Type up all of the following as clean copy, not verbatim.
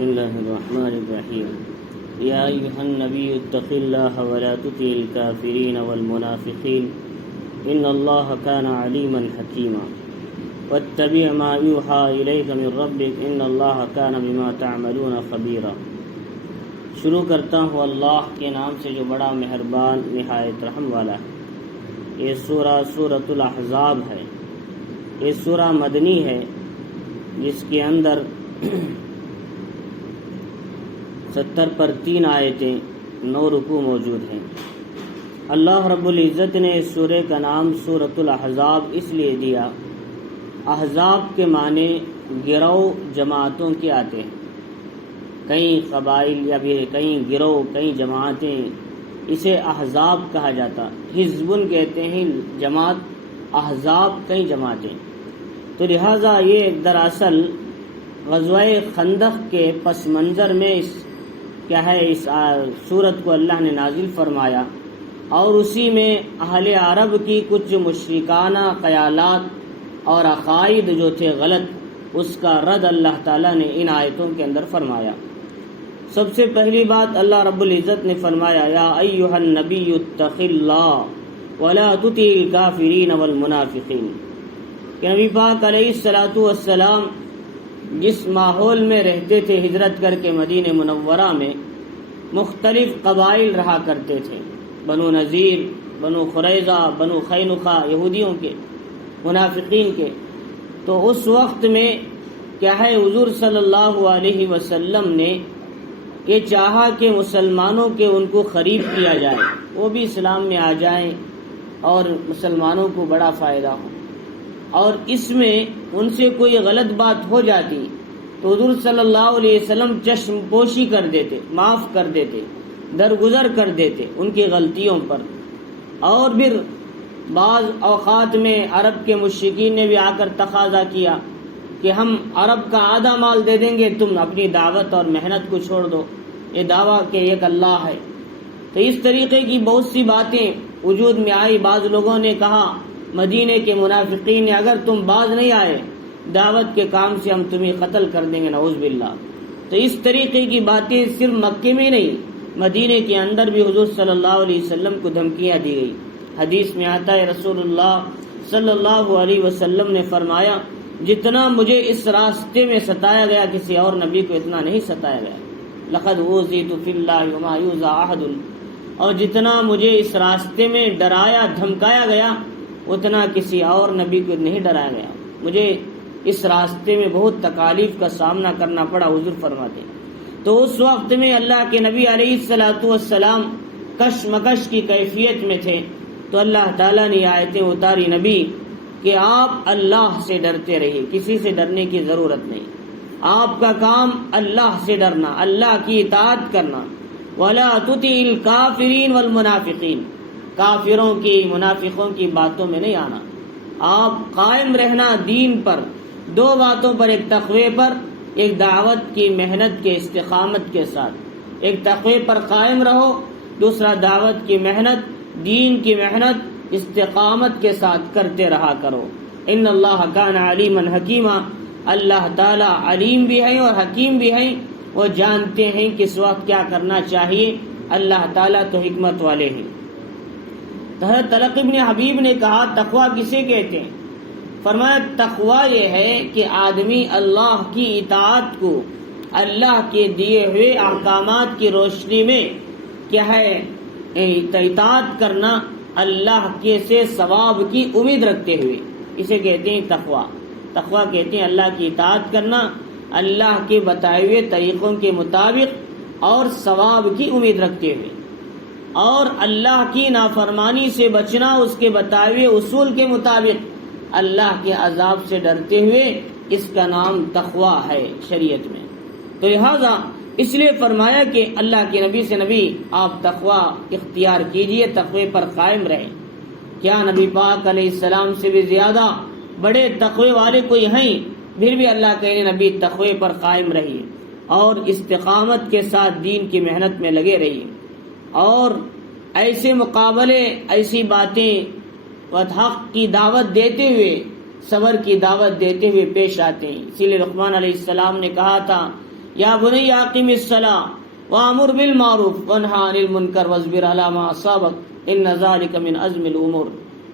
بسم الله الرحمن الرحيم يا أيها النبي اتق الله ولا تطع الكافرين والمنافقين إن الله كان عليما حكيما واتبع ما يوحى إليك من ربك إن الله كان بما تعملون خبيرا۔ شروع کرتا ہوں اللہ کے نام سے جو بڑا مہربان نہایت رحم والا ہے۔ یہ سورہ سورۃ الاحزاب ہے۔ یہ سورہ مدنی ہے جس کے اندر 70 پر 3 آیتیں 9 رکوع موجود ہیں۔ اللہ رب العزت نے اس سورہ کا نام سورۃ الاحزاب اس لیے دیا، احزاب کے معنی گروہ جماعتوں کے آتے ہیں، کئی قبائل یا بھی کئی گروہ کئی جماعتیں، اسے احزاب کہا جاتا۔ حزبن کہتے ہیں جماعت، احزاب کئی جماعتیں۔ تو لہٰذا یہ دراصل غزوہ خندق کے پس منظر میں اس سورت کو اللہ نے نازل فرمایا، اور اسی میں اہل عرب کی کچھ مشرکانہ خیالات اور عقائد جو تھے غلط، اس کا رد اللہ تعالیٰ نے ان آیتوں کے اندر فرمایا۔ سب سے پہلی بات اللہ رب العزت نے فرمایا، یا ایھا النبی اتق اللہ ولا تطع الکافرین والمنافقین، کہ نبی پاک علیہ الصلاۃ والسلام جس ماحول میں رہتے تھے ہجرت کر کے مدینہ منورہ میں، مختلف قبائل رہا کرتے تھے، بنو نذیر، بنو قریظہ، بنو قینقاع، یہودیوں کے، منافقین کے۔ تو اس وقت میں حضور صلی اللہ علیہ وسلم نے یہ چاہا کہ مسلمانوں کے ان کو قریب کیا جائے، وہ بھی اسلام میں آ جائیں اور مسلمانوں کو بڑا فائدہ ہو، اور اس میں ان سے کوئی غلط بات ہو جاتی تو حضور صلی اللہ علیہ وسلم چشم پوشی کر دیتے، معاف کر دیتے، درگزر کر دیتے ان کی غلطیوں پر۔ اور پھر بعض اوقات میں عرب کے مشرکین نے بھی آ کر تقاضا کیا کہ ہم عرب کا آدھا مال دے دیں گے، تم اپنی دعوت اور محنت کو چھوڑ دو، یہ دعویٰ کہ ایک اللہ ہے۔ تو اس طریقے کی بہت سی باتیں وجود میں آئی۔ بعض لوگوں نے کہا، مدینے کے منافقین نے، اگر تم باز نہیں آئے دعوت کے کام سے ہم تمہیں قتل کر دیں گے، نعوذ باللہ۔ تو اس طریقے کی باتیں صرف مکے میں نہیں، مدینے کے اندر بھی حضور صلی اللہ علیہ وسلم کو دھمکیاں دی گئی۔ حدیث میں آتا ہے رسول اللہ صلی اللہ علیہ وسلم نے فرمایا، جتنا مجھے اس راستے میں ستایا گیا کسی اور نبی کو اتنا نہیں ستایا گیا، لقد اوذیت فی اللہ وما یؤذی احد، اور جتنا مجھے اس راستے میں ڈرایا دھمکایا گیا اتنا کسی اور نبی کو نہیں ڈرایا گیا، مجھے اس راستے میں بہت تکالیف کا سامنا کرنا پڑا، حضور فرماتے۔ تو اس وقت میں اللہ کے نبی علیہ الصلوۃ والسلام کشمکش کی کیفیت میں تھے، تو اللہ تعالیٰ نے آیتیں اتاری نبی کہ آپ اللہ سے ڈرتے رہیے، کسی سے ڈرنے کی ضرورت نہیں، آپ کا کام اللہ سے ڈرنا، اللہ کی اطاعت کرنا۔ ولا تطع الکافرین والمنافقین، کافروں کی منافقوں کی باتوں میں نہیں آنا، آپ قائم رہنا دین پر، 2 باتوں پر، ایک تقوی پر، ایک دعوت کی محنت کے استقامت کے ساتھ۔ ایک تقوی پر قائم رہو، دوسرا دعوت کی محنت، دین کی محنت استقامت کے ساتھ کرتے رہا کرو۔ ان اللہ کان علیما حکیما، اللہ تعالی علیم بھی ہے اور حکیم بھی ہے، وہ جانتے ہیں کس وقت کیا کرنا چاہیے، اللہ تعالی تو حکمت والے ہیں۔ حضرت طلق ابن حبیب نے کہا، تقویٰ کسے کہتے ہیں؟ فرمایا تقویٰ یہ ہے کہ آدمی اللہ کی اطاعت کو اللہ کے دیے ہوئے احکامات کی روشنی میں اطاعت کرنا، اللہ کے سے ثواب کی امید رکھتے ہوئے، اسے کہتے ہیں تقویٰ۔ تقویٰ کہتے ہیں اللہ کی اطاعت کرنا، اللہ کے بتائے ہوئے طریقوں کے مطابق اور ثواب کی امید رکھتے ہوئے، اور اللہ کی نافرمانی سے بچنا، اس کے بتائے ہوئے اصول کے مطابق اللہ کے عذاب سے ڈرتے ہوئے، اس کا نام تقویٰ ہے شریعت میں۔ تو لہذا اس لیے فرمایا کہ اللہ کے نبی سے، نبی آپ تقویٰ اختیار کیجئے، تقوی پر قائم رہیں۔ کیا نبی پاک علیہ السلام سے بھی زیادہ بڑے تقوی والے کوئی ہیں؟ پھر بھی اللہ کہنے نبی تقوی پر قائم رہیے اور استقامت کے ساتھ دین کی محنت میں لگے رہیے، اور ایسے مقابلے، ایسی باتیں حق کی دعوت دیتے ہوئے، صبر کی دعوت دیتے ہوئے پیش آتے ہیں۔ اسی لیے لقمان علیہ السلام نے کہا تھا یا بنی اقم الصلاۃ وامر بالمعروف وانہی عن المنکر واصبر علی ما اصابک ان ذلک من عزم الامور.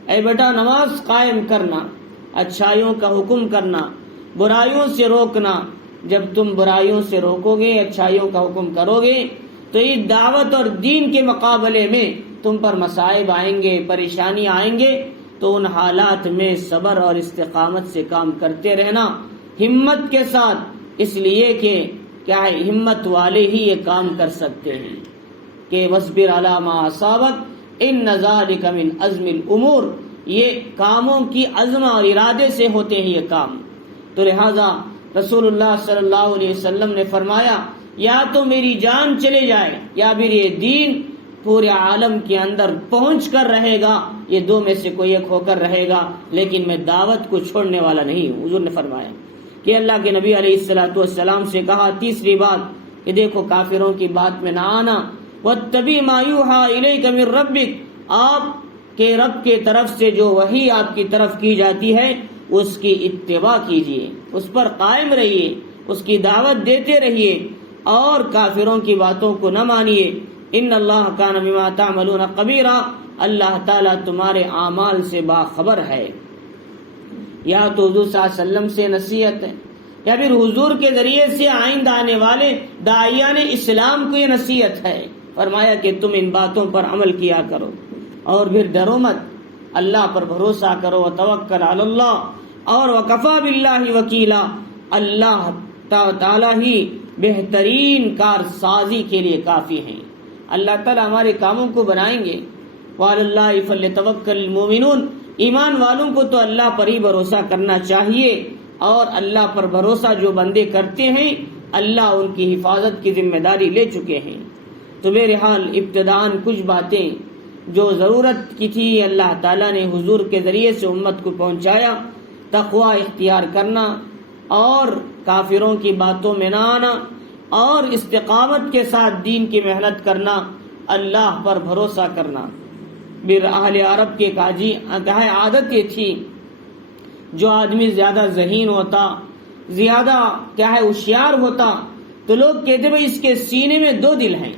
اے بیٹا نماز قائم کرنا، اچھائیوں کا حکم کرنا، برائیوں سے روکنا. جب تم برائیوں سے روکو گے، اچھائیوں کا حکم کرو گے، تو اس دعوت اور دین کے مقابلے میں تم پر مصائب آئیں گے، پریشانی آئیں گے، تو ان حالات میں صبر اور استقامت سے کام کرتے رہنا، ہمت کے ساتھ. اس لیے کہ کیا ہے، ہمت والے ہی یہ کام کر سکتے ہیں کہ وَاصْبِرْ عَلَىٰ مَا أَصَابَكَ إِنَّ ذَلِكَ مِنْ عَزْمِ الْأُمُورِ. یہ کاموں کی عزم اور ارادے سے ہوتے ہیں یہ کام. تو لہذا رسول اللہ صلی اللہ علیہ وسلم نے فرمایا یا تو میری جان چلے جائے یا پھر یہ دین پورے عالم کے اندر پہنچ کر رہے گا، یہ دو میں سے کوئی ایک ہو کر رہے گا، لیکن میں دعوت کو چھوڑنے والا نہیں ہوں. حضور نے فرمایا کہ اللہ کے نبی علیہ الصلوۃ والسلام سے کہا تیسری بات کہ دیکھو کافروں کی بات میں نہ آنا. وَاتَّبِعْ مَا يُوحَىٰ إِلَيْكَ مِن رَبِّكَ. آپ کے رب کے طرف سے جو وحی آپ کی طرف کی جاتی ہے اس کی اتباع کیجیے، اس پر قائم رہیے، اس کی دعوت دیتے رہیے اور کافروں کی باتوں کو نہ مانیے. ان اللہ کان بما تعملون خبیرا. اللہ تعالیٰ تمہارے اعمال سے باخبر ہے. یا تو حضور صلی اللہ علیہ وسلم سے نصیحت ہے یا پھر حضور کے ذریعے سے آئندہ آنے والے داعیان اسلام کو یہ نصیحت ہے. فرمایا کہ تم ان باتوں پر عمل کیا کرو اور پھر ڈرو مت، اللہ پر بھروسہ کرو. توکل علی اللہ اور وکفا باللہ وکیلا. اللہ تعالیٰ ہی بہترین کار سازی کے لیے کافی ہیں. اللہ تعالیٰ ہمارے کاموں کو بنائیں گے. وعلی اللہ فلیتوکل المؤمنون. ایمان والوں کو تو اللہ پر ہی بھروسہ کرنا چاہیے، اور اللہ پر بھروسہ جو بندے کرتے ہیں اللہ ان کی حفاظت کی ذمہ داری لے چکے ہیں. تو بہرحال ابتداءً کچھ باتیں جو ضرورت کی تھی اللہ تعالیٰ نے حضور کے ذریعے سے امت کو پہنچایا. تقوی اختیار کرنا اور کافروں کی باتوں میں نہ آنا اور استقامت کے ساتھ دین کی محنت کرنا، اللہ پر بھروسہ کرنا. پھر اہل عرب کے عادت یہ تھی، جو آدمی زیادہ ذہین ہوتا، زیادہ ہوشیار ہوتا، تو لوگ کہتے بھائی اس کے سینے میں دو دل ہیں.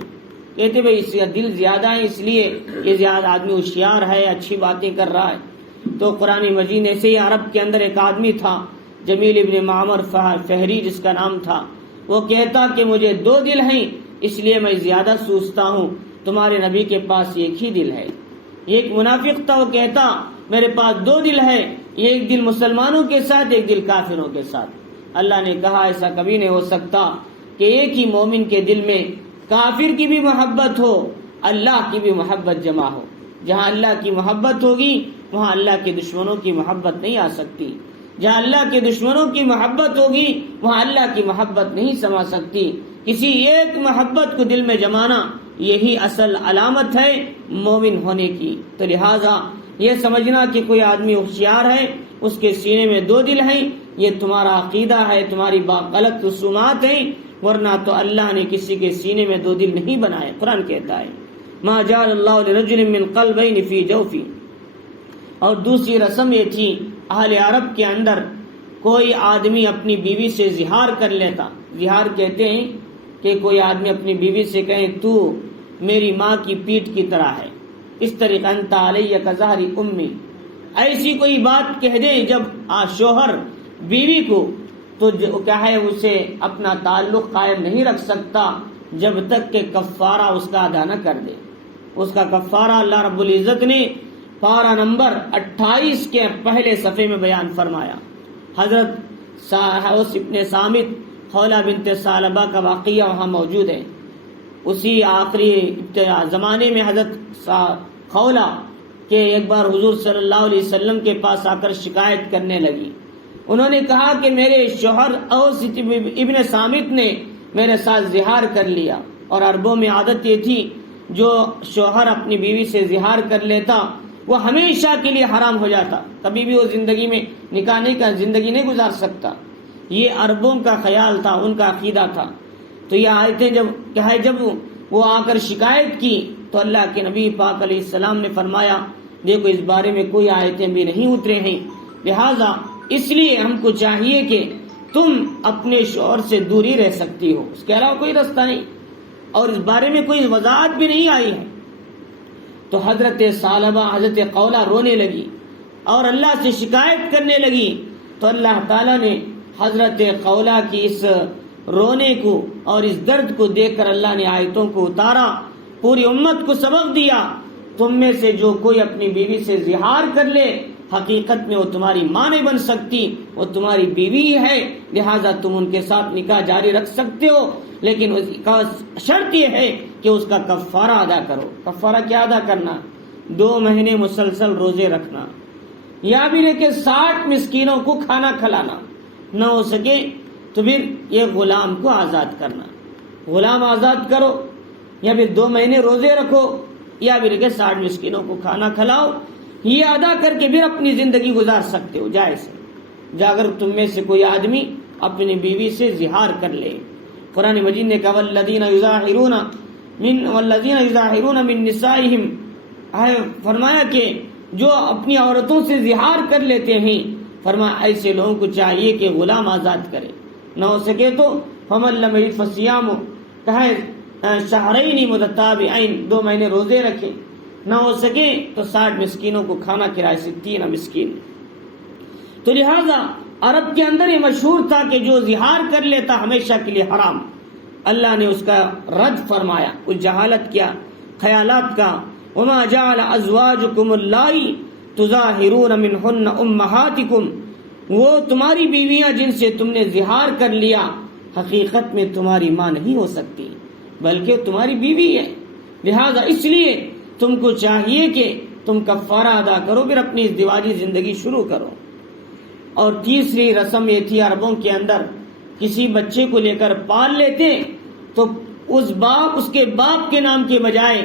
کہتے بھائی اس کا دل زیادہ ہے اس لیے یہ زیادہ آدمی ہوشیار ہے، اچھی باتیں کر رہا ہے. تو قرآن مجید نے سے ہی عرب کے اندر ایک آدمی تھا جمیل ابن معمر فہری جس کا نام تھا. وہ کہتا کہ مجھے دو دل ہیں اس لیے میں زیادہ سوچتا ہوں، تمہارے نبی کے پاس ایک ہی دل ہے. ایک منافق تھا، وہ کہتا میرے پاس دو دل ہے، ایک دل مسلمانوں کے ساتھ ایک دل کافروں کے ساتھ. اللہ نے کہا ایسا کبھی نہیں ہو سکتا کہ ایک ہی مومن کے دل میں کافر کی بھی محبت ہو، اللہ کی بھی محبت جمع ہو. جہاں اللہ کی محبت ہوگی وہاں اللہ کے دشمنوں کی محبت نہیں آ سکتی. جہاں اللہ کے دشمنوں کی محبت ہوگی وہاں اللہ کی محبت نہیں سما سکتی. کسی ایک محبت کو دل میں جمانا یہی اصل علامت ہے مومن ہونے کی. تو لہٰذا یہ سمجھنا کہ کوئی آدمی ہوشیار ہے، اس کے سینے میں دو دل ہیں، یہ تمہارا عقیدہ ہے، تمہاری غلط رسومات ہیں، ورنہ تو اللہ نے کسی کے سینے میں دو دل نہیں بنائے. قرآن کہتا ہے ما جعل اللہ لرجل من قلبین فی جوفی. اور دوسری رسم یہ تھی اہل عرب کے اندر، کوئی آدمی اپنی بیوی سے زہار کر لیتا. زہار کہتے ہیں کہ کوئی آدمی اپنی بیوی سے کہے تو میری ماں کی پیٹھ کی طرح ہے، اس طریقہ انت علیہ کظہر امی. ایسی کوئی بات کہہ دے جب شوہر بیوی کو، تو کیا ہے اسے اپنا تعلق قائم نہیں رکھ سکتا جب تک کہ کفارہ اس کا ادا نہ کر دے. اس کا کفارہ اللہ رب العزت نے پارہ نمبر 28 کے پہلے صفحے میں بیان فرمایا. حضرت حوس ابن صامت خولہ بنت ثعلبہ کا واقعہ وہاں موجود ہے. اسی آخری زمانے میں حضرت خولہ کہ ایک بار حضور صلی اللہ علیہ وسلم کے پاس آ کر شکایت کرنے لگی. انہوں نے کہا کہ میرے شوہر اوس ابن صامت نے میرے ساتھ زہار کر لیا. اور عربوں میں عادت یہ تھی جو شوہر اپنی بیوی سے زہار کر لیتا وہ ہمیشہ کے لیے حرام ہو جاتا، کبھی بھی وہ زندگی میں نکاح نہیں کا زندگی نہیں گزار سکتا. یہ عربوں کا خیال تھا، ان کا عقیدہ تھا. تو یہ آیتیں جب وہ آ کر شکایت کی تو اللہ کے نبی پاک علیہ السلام نے فرمایا دیکھو اس بارے میں کوئی آیتیں بھی نہیں اترے ہیں. لہٰذا اس لیے ہم کو چاہیے کہ تم اپنے شوہر سے دوری رہ سکتی ہو، اس کے علاوہ کوئی راستہ نہیں، اور اس بارے میں کوئی وضاحت بھی نہیں آئی ہے۔ تو حضرت ثعلبہ، حضرت قولہ رونے لگی اور اللہ سے شکایت کرنے لگی، تو اللہ تعالیٰ نے حضرت قولہ کی اس رونے کو اور اس درد کو دیکھ کر اللہ نے آیتوں کو اتارا، پوری امت کو سبق دیا، تم میں سے جو کوئی اپنی بیوی سے زہار کر لے حقیقت میں وہ تمہاری ماں نہیں بن سکتی، وہ تمہاری بیوی ہے، لہٰذا تم ان کے ساتھ نکاح جاری رکھ سکتے ہو، لیکن اس کا شرط یہ ہے کہ اس کا کفارہ ادا کرو۔ کفارہ کیا ادا کرنا؟ 2 مہینے مسلسل روزے رکھنا، یا بھی رہ کہ 60 مسکینوں کو کھانا کھلانا، نہ ہو سکے تو پھر یہ غلام کو آزاد کرنا، غلام آزاد کرو، یا پھر 2 مہینے روزے رکھو، یا پھر کہ 60 مسکینوں کو کھانا کھلاؤ، یہ ادا کر کے پھر اپنی زندگی گزار سکتے ہو جائز ہے۔ اگر تم میں سے کوئی آدمی اپنی بیوی سے زہار کر لے، قرآن مجید نے کہا والذین یظاہرون من نسائہم، فرمایا کہ جو اپنی عورتوں سے زہار کر لیتے ہیں، فرمایا ایسے لوگوں کو چاہیے کہ غلام آزاد کرے، نہ ہو سکے تو فمن لم یجد فصیام، کہے شہرین متتابعین، 2 مہینے روزے رکھے، نہ ہو سکے تو 60 مسکینوں کو کھانا کھلائے، 60 مسکین۔ تو لہذا عرب کے اندر یہ مشہور تھا کہ جو زہار کر لیتا ہمیشہ کے لیے حرام، اللہ نے اس کا رد فرمایا، اس جہالت کیا خیالات کا، وما جعل ازواجکم اللائی تظاہرون منہن امہاتکم، وہ تمہاری بیویاں جن سے تم نے زہار کر لیا حقیقت میں تمہاری ماں نہیں ہو سکتی بلکہ تمہاری بیوی ہے، لہذا اس لیے تم کو چاہیے کہ تم کفارہ ادا کرو، پھر اپنی ازدواجی زندگی شروع کرو۔ اور تیسری رسم یہ تھی عربوں کے اندر، کسی بچے کو لے کر پال لیتے تو اس کے باپ کے نام کے بجائے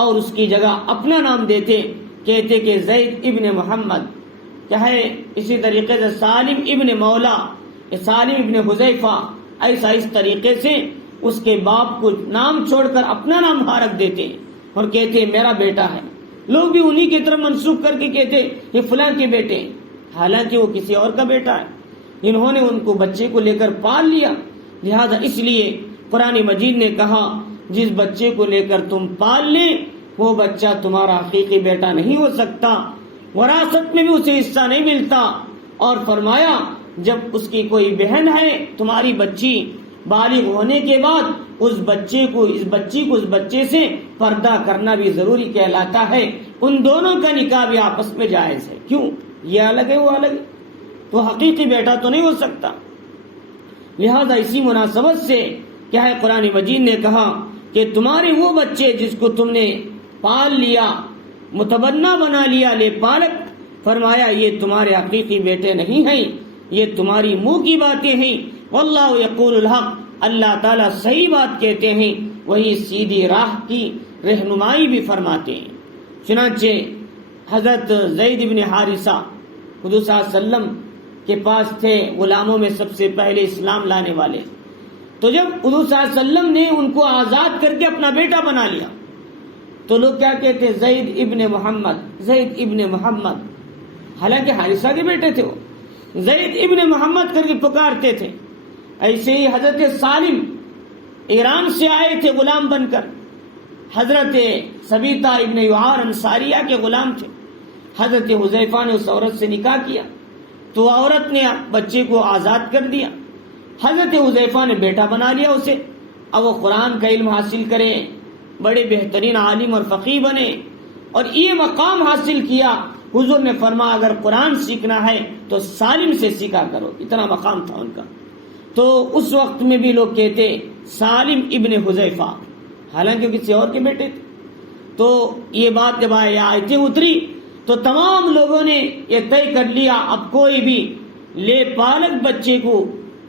اور اس کی جگہ اپنا نام دیتے، کہتے کہ زید ابن محمد، چاہے اسی طریقے سے سالم ابن مولا، سالم ابن حذیفہ، ایسا اس طریقے سے اس کے باپ کو نام چھوڑ کر اپنا نام رکھ دیتے اور کہتے میرا بیٹا ہے، لوگ بھی انہی کی طرف منسوخ کر کے کہتے یہ فلاں کے بیٹے، حالانکہ وہ کسی اور کا بیٹا ہے، انہوں نے ان کو بچے کو لے کر پال لیا۔ لہذا اس لیے قرآن مجید نے کہا جس بچے کو لے کر تم پال لیں وہ بچہ تمہارا حقیقی بیٹا نہیں ہو سکتا، وراثت میں بھی اسے حصہ نہیں ملتا، اور فرمایا جب اس کی کوئی بہن ہے تمہاری بچی، بالغ ہونے کے بعد اس بچی کو اس بچے سے پردہ کرنا بھی ضروری کہلاتا ہے، ان دونوں کا نکاح بھی آپس میں جائز ہے۔ کیوں؟ یہ الگ ہے وہ الگ ہے، تو حقیقی بیٹا تو نہیں ہو سکتا۔ لہذا اسی مناسبت سے کیا ہے قرآن مجید نے کہا کہ تمہارے وہ بچے جس کو تم نے پال لیا، متبنہ بنا لیا، لے پالک، فرمایا یہ تمہارے حقیقی بیٹے نہیں ہیں، یہ تمہاری منہ کی باتیں ہیں، واللہ یقول الحق، اللہ تعالیٰ صحیح بات کہتے ہیں، وہی سیدھی راہ کی رہنمائی بھی فرماتے ہیں۔ چنانچہ حضرت زید بن حارثہ حضور صلی اللہ علیہ وسلم کے پاس تھے، غلاموں میں سب سے پہلے اسلام لانے والے، تو جب حضور صلی اللہ علیہ وسلم نے ان کو آزاد کر کے اپنا بیٹا بنا لیا تو لوگ کیا کہتے زید ابن محمد، زید ابن محمد، حالانکہ حارثہ کے بیٹے تھے، وہ زید ابن محمد کر کے پکارتے تھے۔ ایسے ہی حضرت سالم ایران سے آئے تھے غلام بن کر، حضرت سبیتا ابن یعار انصاریہ کے غلام تھے، حضرت حذیفہ نے اس عورت سے نکاح کیا تو عورت نے بچے کو آزاد کر دیا، حضرت حذیفہ نے بیٹا بنا لیا اسے، اب وہ قرآن کا علم حاصل کرے، بڑے بہترین عالم اور فقیہ بنے اور یہ مقام حاصل کیا۔ حضور نے فرمایا اگر قرآن سیکھنا ہے تو سالم سے سیکھا کرو، اتنا مقام تھا ان کا۔ تو اس وقت میں بھی لوگ کہتے سالم ابن حذیفہ، حالانکہ کسی اور کے بیٹے تھے۔ تو یہ بات جب آیتیں اتری تو تمام لوگوں نے یہ طے کر لیا اب کوئی بھی لے پالک بچے کو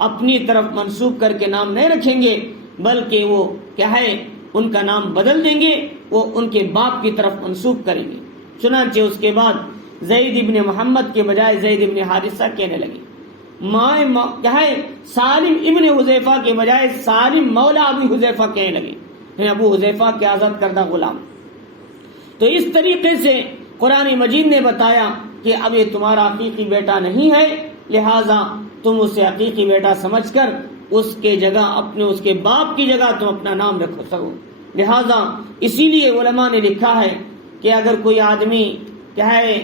اپنی طرف منسوب کر کے نام نہیں رکھیں گے، بلکہ وہ کیا ہے ان کا نام بدل دیں گے، وہ ان کے باپ کی طرف منسوب کریں گے۔ چنانچہ اس کے بعد زید ابن محمد کے بجائے زید ابن حارثہ کہنے لگے، کیا ہے سالم ابن حذیفہ کے بجائے سالم مولا ابو حذیفہ کہنے لگے، ابو حذیفہ کے آزاد کردہ غلام۔ تو اس طریقے سے قرآن مجید نے بتایا کہ اب یہ تمہارا حقیقی بیٹا نہیں ہے، لہذا تم اسے حقیقی بیٹا سمجھ کر اس کے جگہ اس کے باپ کی جگہ تم اپنا نام رکھو سکو۔ لہذا اسی لیے علماء نے لکھا ہے کہ اگر کوئی آدمی کیا ہے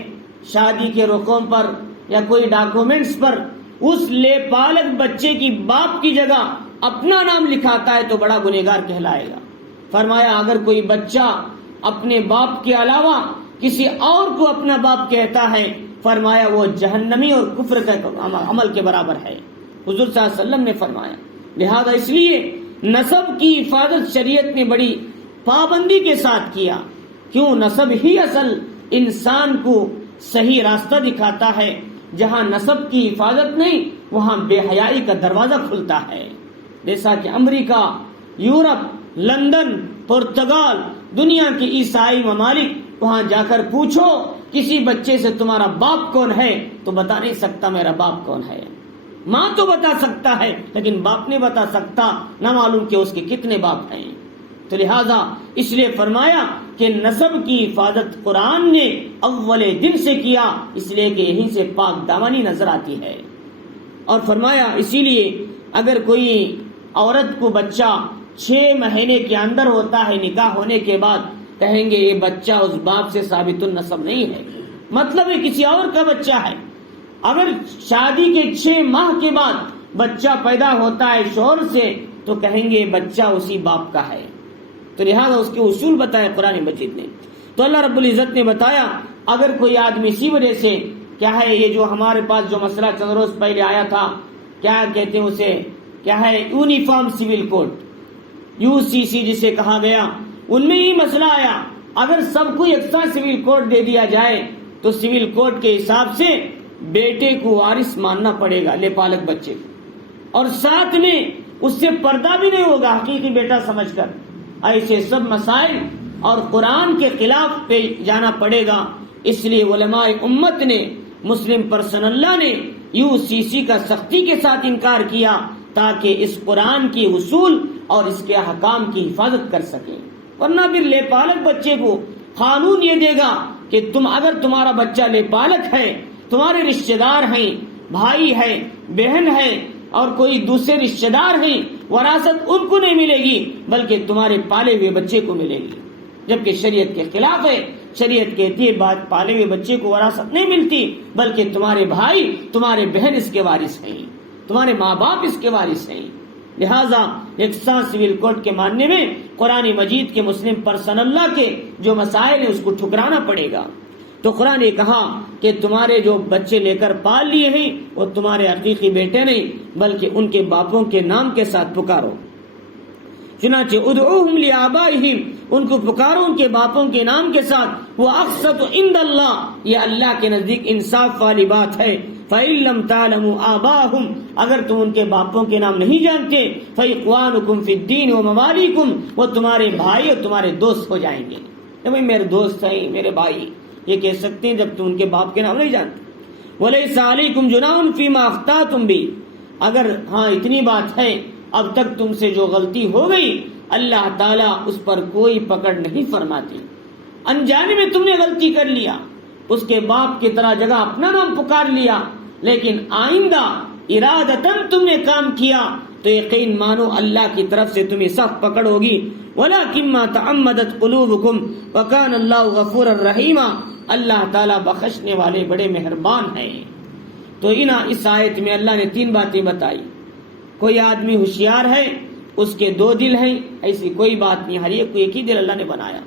شادی کے رقوم پر یا کوئی ڈاکومنٹس پر اس لے پالک بچے کی باپ کی جگہ اپنا نام لکھاتا ہے تو بڑا گنہگار کہلائے گا۔ فرمایا اگر کوئی بچہ اپنے باپ کے علاوہ کسی اور کو اپنا باپ کہتا ہے، فرمایا وہ جہنمی اور کفر کا عمل کے برابر ہے، حضور صلی اللہ علیہ وسلم نے فرمایا۔ لہذا اس لیے نسب کی حفاظت شریعت نے بڑی پابندی کے ساتھ کیا۔ کیوں؟ نسب ہی اصل انسان کو صحیح راستہ دکھاتا ہے۔ جہاں نسب کی حفاظت نہیں وہاں بے حیائی کا دروازہ کھلتا ہے۔ جیسا کہ امریکہ، یورپ، لندن، پرتگال، دنیا کے عیسائی ممالک، وہاں جا کر پوچھو کسی بچے سے تمہارا باپ کون ہے تو بتا نہیں سکتا میرا باپ کون ہے۔ ماں تو بتا سکتا ہے لیکن باپ نہیں بتا سکتا، نہ معلوم کہ اس کے کتنے باپ ہیں۔ تو لہذا اس لیے فرمایا کہ نسب کی حفاظت قرآن نے اول دن سے کیا، اس لیے کہ یہیں سے پاک دامنی نظر آتی ہے۔ اور فرمایا اسی لیے اگر کوئی عورت کو بچہ 6 مہینے کے اندر ہوتا ہے نکاح ہونے کے بعد، کہیں گے یہ بچہ اس باپ سے ثابت النسب نہیں ہے، مطلب یہ کسی اور کا بچہ ہے۔ اگر شادی کے 6 ماہ کے بعد بچہ پیدا ہوتا ہے شوہر سے تو کہیں گے بچہ اسی باپ کا ہے۔ تو لہذا اس کے اصول بتایا قرآن مجید نے۔ تو اللہ رب العزت نے بتایا اگر کوئی آدمی اسی وجہ سے کیا ہے یہ جو ہمارے پاس جو مسئلہ چند روز پہلے آیا تھا، کیا کہتے ہیں اسے، کیا ہے یونیفارم سول کوڈ، UCC جسے کہا گیا، ان میں یہ مسئلہ آیا اگر سب کو یکساں سول کوڈ دے دیا جائے تو سول کوڈ کے حساب سے بیٹے کو وارث ماننا پڑے گا لے پالک بچے کو، اور ساتھ میں اس سے پردہ بھی نہیں ہوگا حقیقی بیٹا سمجھ کر۔ ایسے سب مسائل اور قرآن کے خلاف پہ جانا پڑے گا۔ اس لیے علماء امت نے، مسلم پرسنل لا نے UCC کا سختی کے ساتھ انکار کیا تاکہ اس قرآن کی اصول اور اس کے احکام کی حفاظت کر سکیں۔ ورنہ پھر لے پالک بچے کو قانون یہ دے گا کہ اگر تمہارا بچہ لے پالک ہے، تمہارے رشتہ دار ہیں، بھائی ہے، بہن ہے اور کوئی دوسرے رشتہ دار ہیں، وراثت ان کو نہیں ملے گی بلکہ تمہارے پالے ہوئے بچے کو ملے گی، جبکہ شریعت کے خلاف ہے۔ شریعت کہتی ہے بات پالے ہوئے بچے کو وراثت نہیں ملتی بلکہ تمہارے بھائی، تمہارے بہن اس کے وارث ہیں، تمہارے ماں باپ اس کے وارث ہیں۔ لہذا یکساں سول کوڈ کے ماننے میں قرآن مجید کے مسلم پرسنل لا کے جو مسائل ہیں اس کو ٹھکرانا پڑے گا۔ تو قرآن نے کہا کہ تمہارے جو بچے لے کر پال لیے ہیں وہ تمہارے حقیقی بیٹے نہیں بلکہ ان کے باپوں کے نام کے ساتھ پکارو۔ چنانچہ ادعوہم لآبائہم، ان کو پکارو ان کے باپوں کے نام کے ساتھ، وہ اقسط عند اللہ، یہ اللہ کے نزدیک انصاف والی بات ہے۔ فَإِن لَّمْ تَعْلَمُوا آبَاءَهُمْ، اگر تم ان کے باپوں کے نام نہیں جانتے، فَإِخْوَانُكُمْ فِي الدِّينِ وَمَوَالِيكُمْ، وہ تمہارے بھائی اور تمہارے دوست ہو جائیں گے۔ کہ میرے دوست ہیں، میرے بھائی، یہ کہہ سکتے ہیں جب تم ان کے باپ کے نام نہیں جانتے۔ وَلَيْسَ عَلَيْكُمْ جُنَاحٌ فِيمَا أَخْطَأْتُمْ بِهِ، اگر ہاں اتنی بات ہے اب تک تم سے جو غلطی ہو گئی اللہ تعالیٰ اس پر کوئی پکڑ نہیں فرماتی۔ انجانے میں تم نے غلطی کر لیا، اس کے باپ کی طرح جگہ اپنا نام پکار لیا، لیکن آئندہ ارادتاً تم نے کام کیا تو یقین مانو اللہ کی طرف سے تمہیں سخت پکڑ ہوگی۔ وَلَكِنْ مَا تَعَمَّدَتْ قُلُوبُكُمْ وَكَانَ اللَّهُ غَفُورًا رَحِيمًا، اللہ تعالیٰ بخشنے والے بڑے مہربان ہیں۔ تو اس آیت میں اللہ نے 3 باتیں بتائی۔ کوئی آدمی ہوشیار ہے، اس کے 2 دل ہیں، ایسی کوئی بات نہیں، ہر ایک کو ایک ہی دل اللہ نے بنایا۔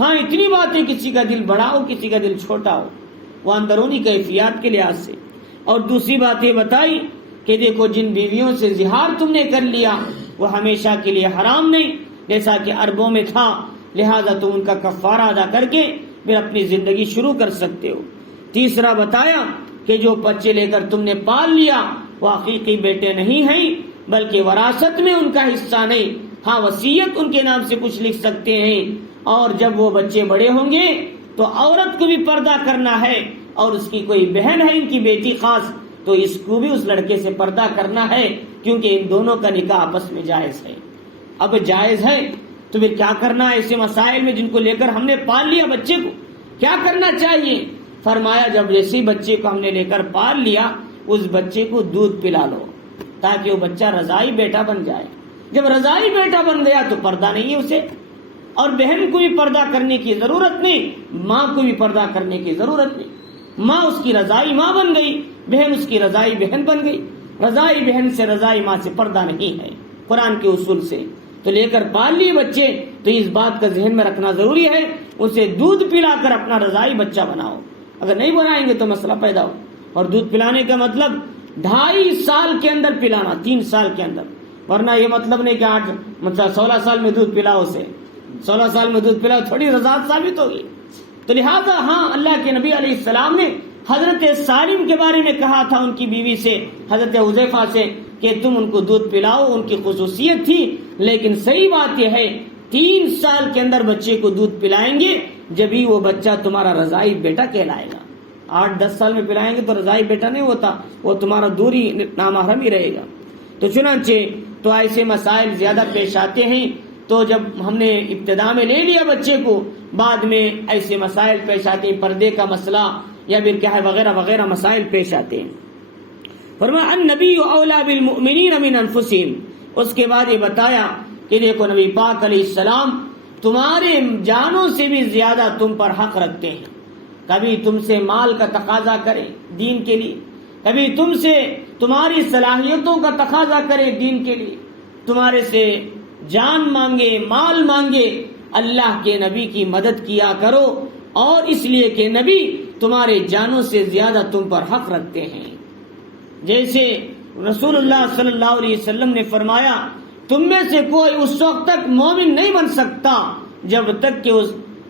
ہاں اتنی بات ہے کسی کا دل بڑا ہو کسی کا دل چھوٹا ہو، وہ اندرونی کیفیات کے لحاظ سے۔ اور دوسری بات یہ بتائی کہ دیکھو جن بیویوں سے زہار تم نے کر لیا وہ ہمیشہ کے لیے حرام نہیں، جیسا کہ عربوں میں تھا، لہذا تم ان کا کفارہ ادا کر کے پھر اپنی زندگی شروع کر سکتے ہو۔ تیسرا بتایا کہ جو بچے لے کر تم نے پال لیا وہ حقیقی بیٹے نہیں ہیں بلکہ وراثت میں ان کا حصہ نہیں، ہاں وصیت ان کے نام سے کچھ لکھ سکتے ہیں، اور جب وہ بچے بڑے ہوں گے تو عورت کو بھی پردہ کرنا ہے، اور اس کی کوئی بہن ہے ان کی بیٹی خاص تو اس کو بھی اس لڑکے سے پردہ کرنا ہے، کیونکہ ان دونوں کا نکاح آپس میں جائز ہے۔ اب جائز ہے تو پھر کیا کرنا ہے ایسے مسائل میں جن کو لے کر ہم نے پال لیا بچے کو، کیا کرنا چاہیے؟ فرمایا جب جیسے بچے کو ہم نے لے کر پال لیا اس بچے کو دودھ پلا لو تاکہ وہ بچہ رضائی بیٹا بن جائے. جب رضائی بیٹا بن گیا تو پردہ نہیں ہے اسے، اور بہن کو بھی پردہ کرنے کی ضرورت نہیں، ماں کو بھی پردہ کرنے کی ضرورت نہیں. ماں اس کی رضائی ماں بن گئی، بہن اس کی رضائی بہن بن گئی. رضائی بہن سے رضائی ماں سے پردہ نہیں ہے قرآن کے اصول سے. تو لے کر پال لیے بچے تو اس بات کا ذہن میں رکھنا ضروری ہے، اسے دودھ پلا کر اپنا رضائی بچہ بناؤ. اگر نہیں بنائیں گے تو مسئلہ پیدا ہو. اور دودھ پلانے کا مطلب 2.5 سال کے اندر پلانا، 3 سال کے اندر. ورنہ یہ مطلب نہیں کہ 16 سال میں دودھ پلاؤ اسے، 16 سال میں دودھ پلاؤ، تھوڑی رضاعت ثابت ہوگی. تو لہذا ہاں اللہ کے نبی علیہ السلام نے حضرت سالم کے بارے میں کہا تھا ان کی بیوی سے، حضرت حذیفہ سے، کہ تم ان کو دودھ پلاؤ. ان کی خصوصیت تھی. لیکن صحیح بات یہ ہے 3 سال کے اندر بچے کو دودھ پلائیں گے جبھی وہ بچہ تمہارا رضائی بیٹا کہلائے گا. 8-10 سال میں پلائیں گے تو رضائی بیٹا نہیں ہوتا، وہ تمہارا دوری نامحرم ہی رہے گا. تو چنانچہ تو ایسے مسائل زیادہ پیش آتے ہیں. تو جب ہم نے ابتدا میں لے لیا بچے کو، بعد میں ایسے مسائل پیش آتے ہیں، پردے کا مسئلہ یا پھر کیا ہے وغیرہ وغیرہ مسائل پیش آتے ہیں. فرمایا النبی اولا بالمؤمنین من انفسہم. اس کے بعد یہ بتایا کہ دیکھو نبی پاک علیہ السلام تمہارے جانوں سے بھی زیادہ تم پر حق رکھتے ہیں. کبھی تم سے مال کا تقاضا کرے دین کے لیے، کبھی تم سے تمہاری صلاحیتوں کا تقاضا کرے دین کے لیے، تمہارے سے جان مانگے، مال مانگے، اللہ کے نبی کی مدد کیا کرو. اور اس لیے کہ نبی تمہارے جانوں سے زیادہ تم پر حق رکھتے ہیں. جیسے رسول اللہ صلی اللہ علیہ وسلم نے فرمایا تم میں سے کوئی اس وقت تک مومن نہیں بن سکتا جب تک کہ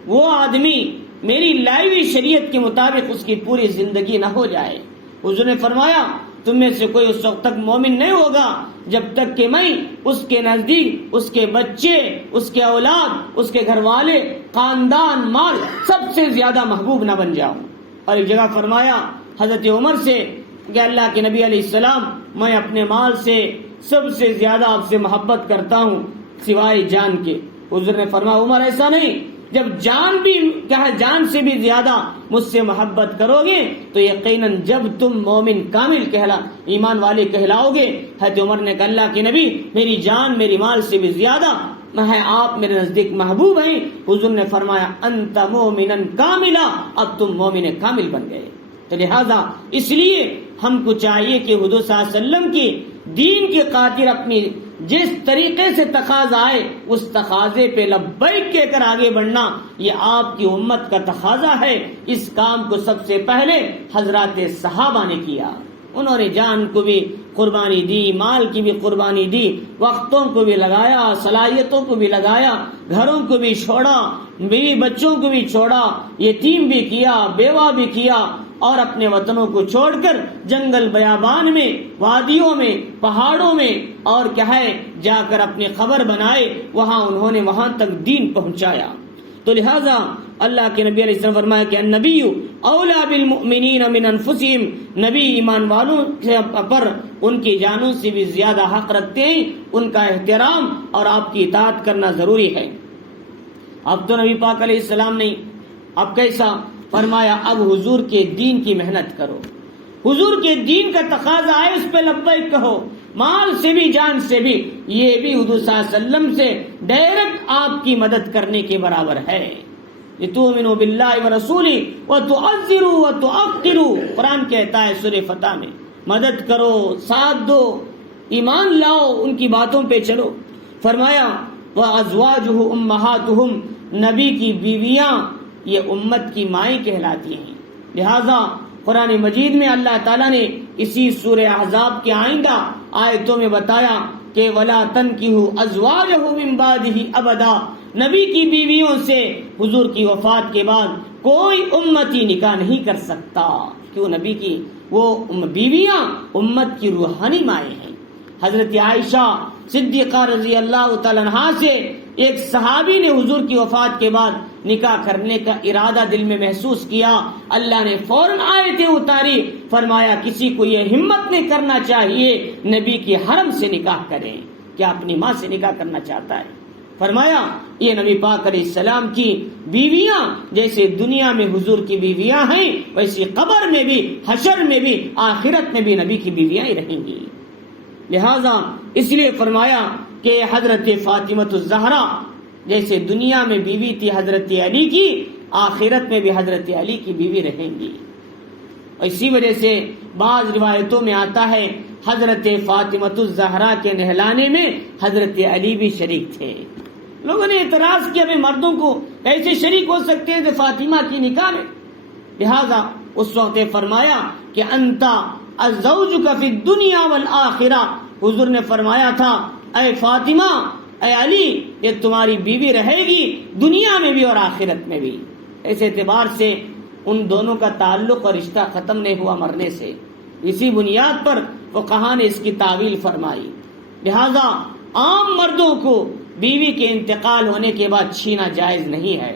وہ آدمی میری لائی ہوئی شریعت کے مطابق اس کی پوری زندگی نہ ہو جائے. حضور نے فرمایا تم میں سے کوئی اس وقت تک مومن نہیں ہوگا جب تک کہ میں اس کے نزدیک اس کے بچے، اس کے اولاد، اس کے گھر والے، خاندان، مال سب سے زیادہ محبوب نہ بن جاؤں. اور ایک جگہ فرمایا حضرت عمر سے کہ اللہ کے نبی علیہ السلام میں اپنے مال سے سب سے زیادہ آپ سے محبت کرتا ہوں سوائے جان کے. حضور نے فرمایا عمر ایسا نہیں، جب جان بھی کیا ہے جان سے بھی زیادہ مجھ سے محبت کرو گے تو یقیناً جب تم مومن کامل ایمان والے کہلاؤ گے. حضرت عمر نے کہا اللہ کے نبی میری جان میری مال سے بھی زیادہ ہے آپ میرے نزدیک محبوب ہیں. حضور نے فرمایا انت مومنن کاملا، اب تم مومن کامل بن گئے. تو لہذا اس لیے ہم کو چاہیے کہ حضور صلی اللہ علیہ وسلم کی دین کی خاطر اپنی جس طریقے سے تقاضا آئے اس تقاضے پہ لبیک کہہ کر آگے بڑھنا یہ آپ کی امت کا تقاضا ہے. اس کام کو سب سے پہلے حضرات صحابہ نے کیا. انہوں نے جان کو بھی قربانی دی، مال کی بھی قربانی دی، وقتوں کو بھی لگایا، صلاحیتوں کو بھی لگایا، گھروں کو بھی چھوڑا، بیوی بچوں کو بھی چھوڑا، یتیم بھی کیا، بیوہ بھی کیا، اور اپنے وطنوں کو چھوڑ کر جنگل بیابان میں، وادیوں میں، پہاڑوں میں اور کیا ہے جا کر اپنی خبر بنائے، وہاں انہوں نے وہاں تک دین پہنچایا. تو لہذا اللہ کے نبی علیہ السلام فرمایا کہ النبی اولا بالمؤمنین من انفسہم، نبی ایمان والوں پر ان کی جانوں سے بھی زیادہ حق رکھتے ہیں. ان کا احترام اور آپ کی اطاعت کرنا ضروری ہے. اب تو نبی پاک علیہ السلام نے اب کیسا فرمایا اب حضور کے دین کی محنت کرو، حضور کے دین کا تقاضا ہے اس پہ لبیک کہو، مال سے بھی جان سے بھی. یہ بھی حضور صلی اللہ علیہ وسلم سے ڈائریکٹ آپ کی مدد کرنے کے برابر ہے. لِتُؤْمِنُوا بِاللَّهِ وَرَسُولِهِ وَتُعَزِّرُوا وَتُعَقِّرُوا. قرآن کہتا ہے سورہ فتح میں مدد کرو، ساتھ دو، ایمان لاؤ، ان کی باتوں پہ چلو. فرمایا وَأَزْوَاجُهُ أُمَّهَاتُهُمْ، نبی کی بیویاں یہ امت کی مائیں کہلاتی ہیں. لہذا قرآن مجید میں اللہ تعالیٰ نے اسی سورہ احزاب کے آئندہ آیتوں میں بتایا کہ وَلَا تَنْكِحُوا أَزْوَاجَهُ مِن بَعْدِهِ أَبَدًا، نبی کی بیویوں سے حضور کی وفات کے بعد کوئی امتی نکاح نہیں کر سکتا. کیوں؟ نبی کی وہ بیویاں امت کی روحانی مائیں ہیں. حضرت عائشہ صدیقہ رضی اللہ تعالیٰ عنہا سے ایک صحابی نے حضور کی وفات کے بعد نکاح کرنے کا ارادہ دل میں محسوس کیا. اللہ نے فوراً آیتیں اتاری، فرمایا کسی کو یہ ہمت نہیں کرنا چاہیے نبی کی حرم سے نکاح کریں. کیا اپنی ماں سے نکاح کرنا چاہتا ہے؟ فرمایا یہ نبی پاک علیہ السلام کی بیویاں جیسے دنیا میں حضور کی بیویاں ہیں ویسی قبر میں بھی، حشر میں بھی، آخرت میں بھی نبی کی بیویاں ہی رہیں گی۔ لہذا اس لیے فرمایا کہ حضرت فاطمۃ الزہرا جیسے دنیا میں بیوی تھی حضرت علی کی، آخرت میں بھی حضرت علی کی بیوی رہیں گی۔ اسی وجہ سے بعض روایتوں میں آتا ہے حضرت فاطمۃ الزہرا کے نہلانے میں حضرت علی بھی شریک تھے۔ لوگوں نے اعتراض کیا کہ مردوں کو ایسے شریک ہو سکتے ہیں کہ فاطمہ کی نکاح میں؟ لہذا اس وقت فرمایا کہ انتا الزوجک فی الدنیا والآخرہ، حضور نے فرمایا تھا اے فاطمہ، اے علی، یہ تمہاری بیوی رہے گی دنیا میں بھی اور آخرت میں بھی۔ اس اعتبار سے ان دونوں کا تعلق اور رشتہ ختم نہیں ہوا مرنے سے، اسی بنیاد پر فقہا نے اس کی تعویل فرمائی۔ لہذا عام مردوں کو بیوی کے انتقال ہونے کے بعد چھینا جائز نہیں ہے،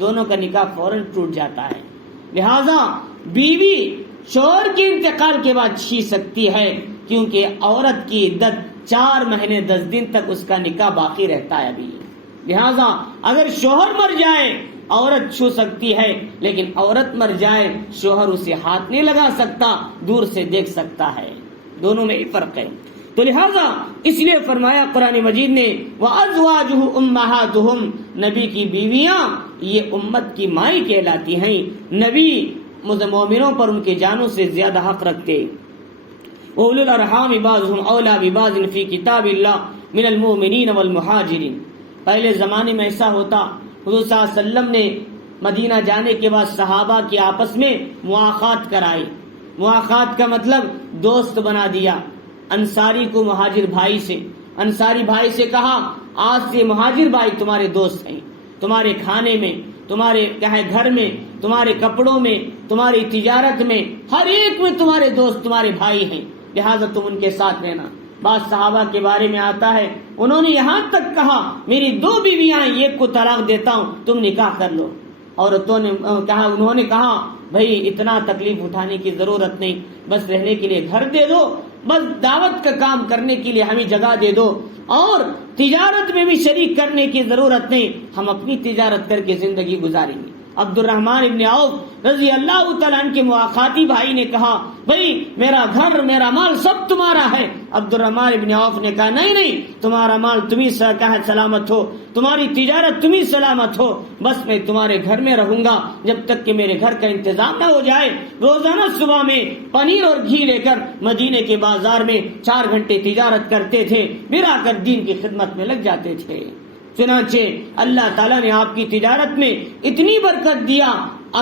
دونوں کا نکاح فوراً ٹوٹ جاتا ہے۔ لہذا بیوی شوہر کے انتقال کے بعد چھین سکتی ہے، کیونکہ عورت کی عدت 4 مہینے 10 دن تک اس کا نکاح باقی رہتا ہے ابھی۔ لہذا اگر شوہر مر جائے عورت چھو سکتی ہے، لیکن عورت مر جائے شوہر اسے ہاتھ نہیں لگا سکتا، دور سے دیکھ سکتا ہے، دونوں میں فرق ہے۔ تو لہذا اس لیے فرمایا قرآن مجید نے وَأَزْوَاجُهُ أُمَّهَاتُهُمْ، نبی کی بیویاں یہ امت کی مائیں کہلاتی ہیں، نبی مومنوں پر ان کے جانوں سے زیادہ حق رکھتے۔ وَأُولُو الْأَرْحَامِ بَعْضُهُمْ أَوْلَىٰ بِبَعْضٍ فِي كِتَابِ اللَّهِ مِنَ الْمُؤْمِنِينَ وَالْمُهَاجِرِينَ۔ پہلے زمانے میں ایسا ہوتا، حضور صلی اللہ علیہ وسلم نے مدینہ جانے کے بعد صحابہ کی آپس میں مواخات کرائی۔ مواخات کا مطلب دوست بنا دیا، انصاری کو مہاجر بھائی سے، انصاری بھائی سے کہا آج سے مہاجر بھائی تمہارے دوست ہیں، تمہارے کھانے میں، تمہارے گھر میں، تمہارے کپڑوں میں، تمہاری تجارت میں، ہر ایک میں تمہارے دوست تمہارے بھائی ہیں، لہذا تم ان کے ساتھ رہنا۔ بعض صحابہ کے بارے میں آتا ہے انہوں نے یہاں تک کہا میری 2 بیویاں ہیں، ایک کو طلاق دیتا ہوں، تم نکاح کر لو۔ عورتوں نے کہا، انہوں نے کہا بھائی اتنا تکلیف اٹھانے کی ضرورت نہیں، بس رہنے کے لیے گھر دے دو، بس دعوت کا کام کرنے کے لیے ہمیں جگہ دے دو، اور تجارت میں بھی شریک کرنے کی ضرورت نہیں، ہم اپنی تجارت کر کے زندگی گزاریں گے۔ عبد الرحمن ابن عوف رضی اللہ تعالیٰ عنہ کے مواخاتی بھائی نے کہا بھائی میرا گھر میرا مال سب تمہارا ہے۔ عبد الرحمن ابن عوف نے کہا نہیں نہیں، تمہارا مال تمہیں سلامت ہو، تمہاری تجارت تمہیں سلامت ہو، بس میں تمہارے گھر میں رہوں گا جب تک کہ میرے گھر کا انتظام نہ ہو جائے۔ روزانہ صبح میں پنیر اور گھی لے کر مدینے کے بازار میں 4 گھنٹے تجارت کرتے تھے، پھر آ کر دین کی خدمت میں لگ جاتے تھے۔ چنانچہ اللہ تعالیٰ نے آپ کی تجارت میں اتنی برکت دیا،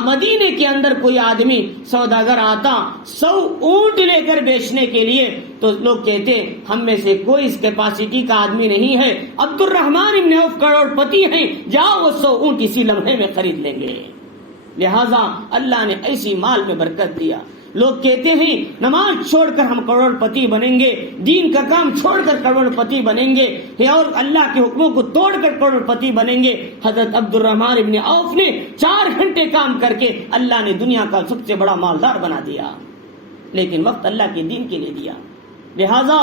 مدینے کے اندر کوئی آدمی سوداگر آتا 100 اونٹ لے کر بیچنے کے لیے تو لوگ کہتے ہم میں سے کوئی اس کیپیسٹی کا آدمی نہیں ہے، عبد الرحمن ابن عوف کروڑ پتی ہیں، جاؤ وہ 100 اونٹ اسی لمحے میں خرید لیں گے۔ لہذا اللہ نے ایسی مال میں برکت دیا۔ لوگ کہتے ہیں نماز چھوڑ کر ہم کروڑ پتی بنیں گے، دین کا کام چھوڑ کر کروڑ پتی بنیں گے، اور اللہ کے حکموں کو توڑ کر کروڑ پتی بنیں گے۔ حضرت عبد الرحمن ابن عوف نے 4 گھنٹے کام کر کے اللہ نے دنیا کا سب سے بڑا مالدار بنا دیا، لیکن وقت اللہ کے دین کے لیے دیا۔ لہذا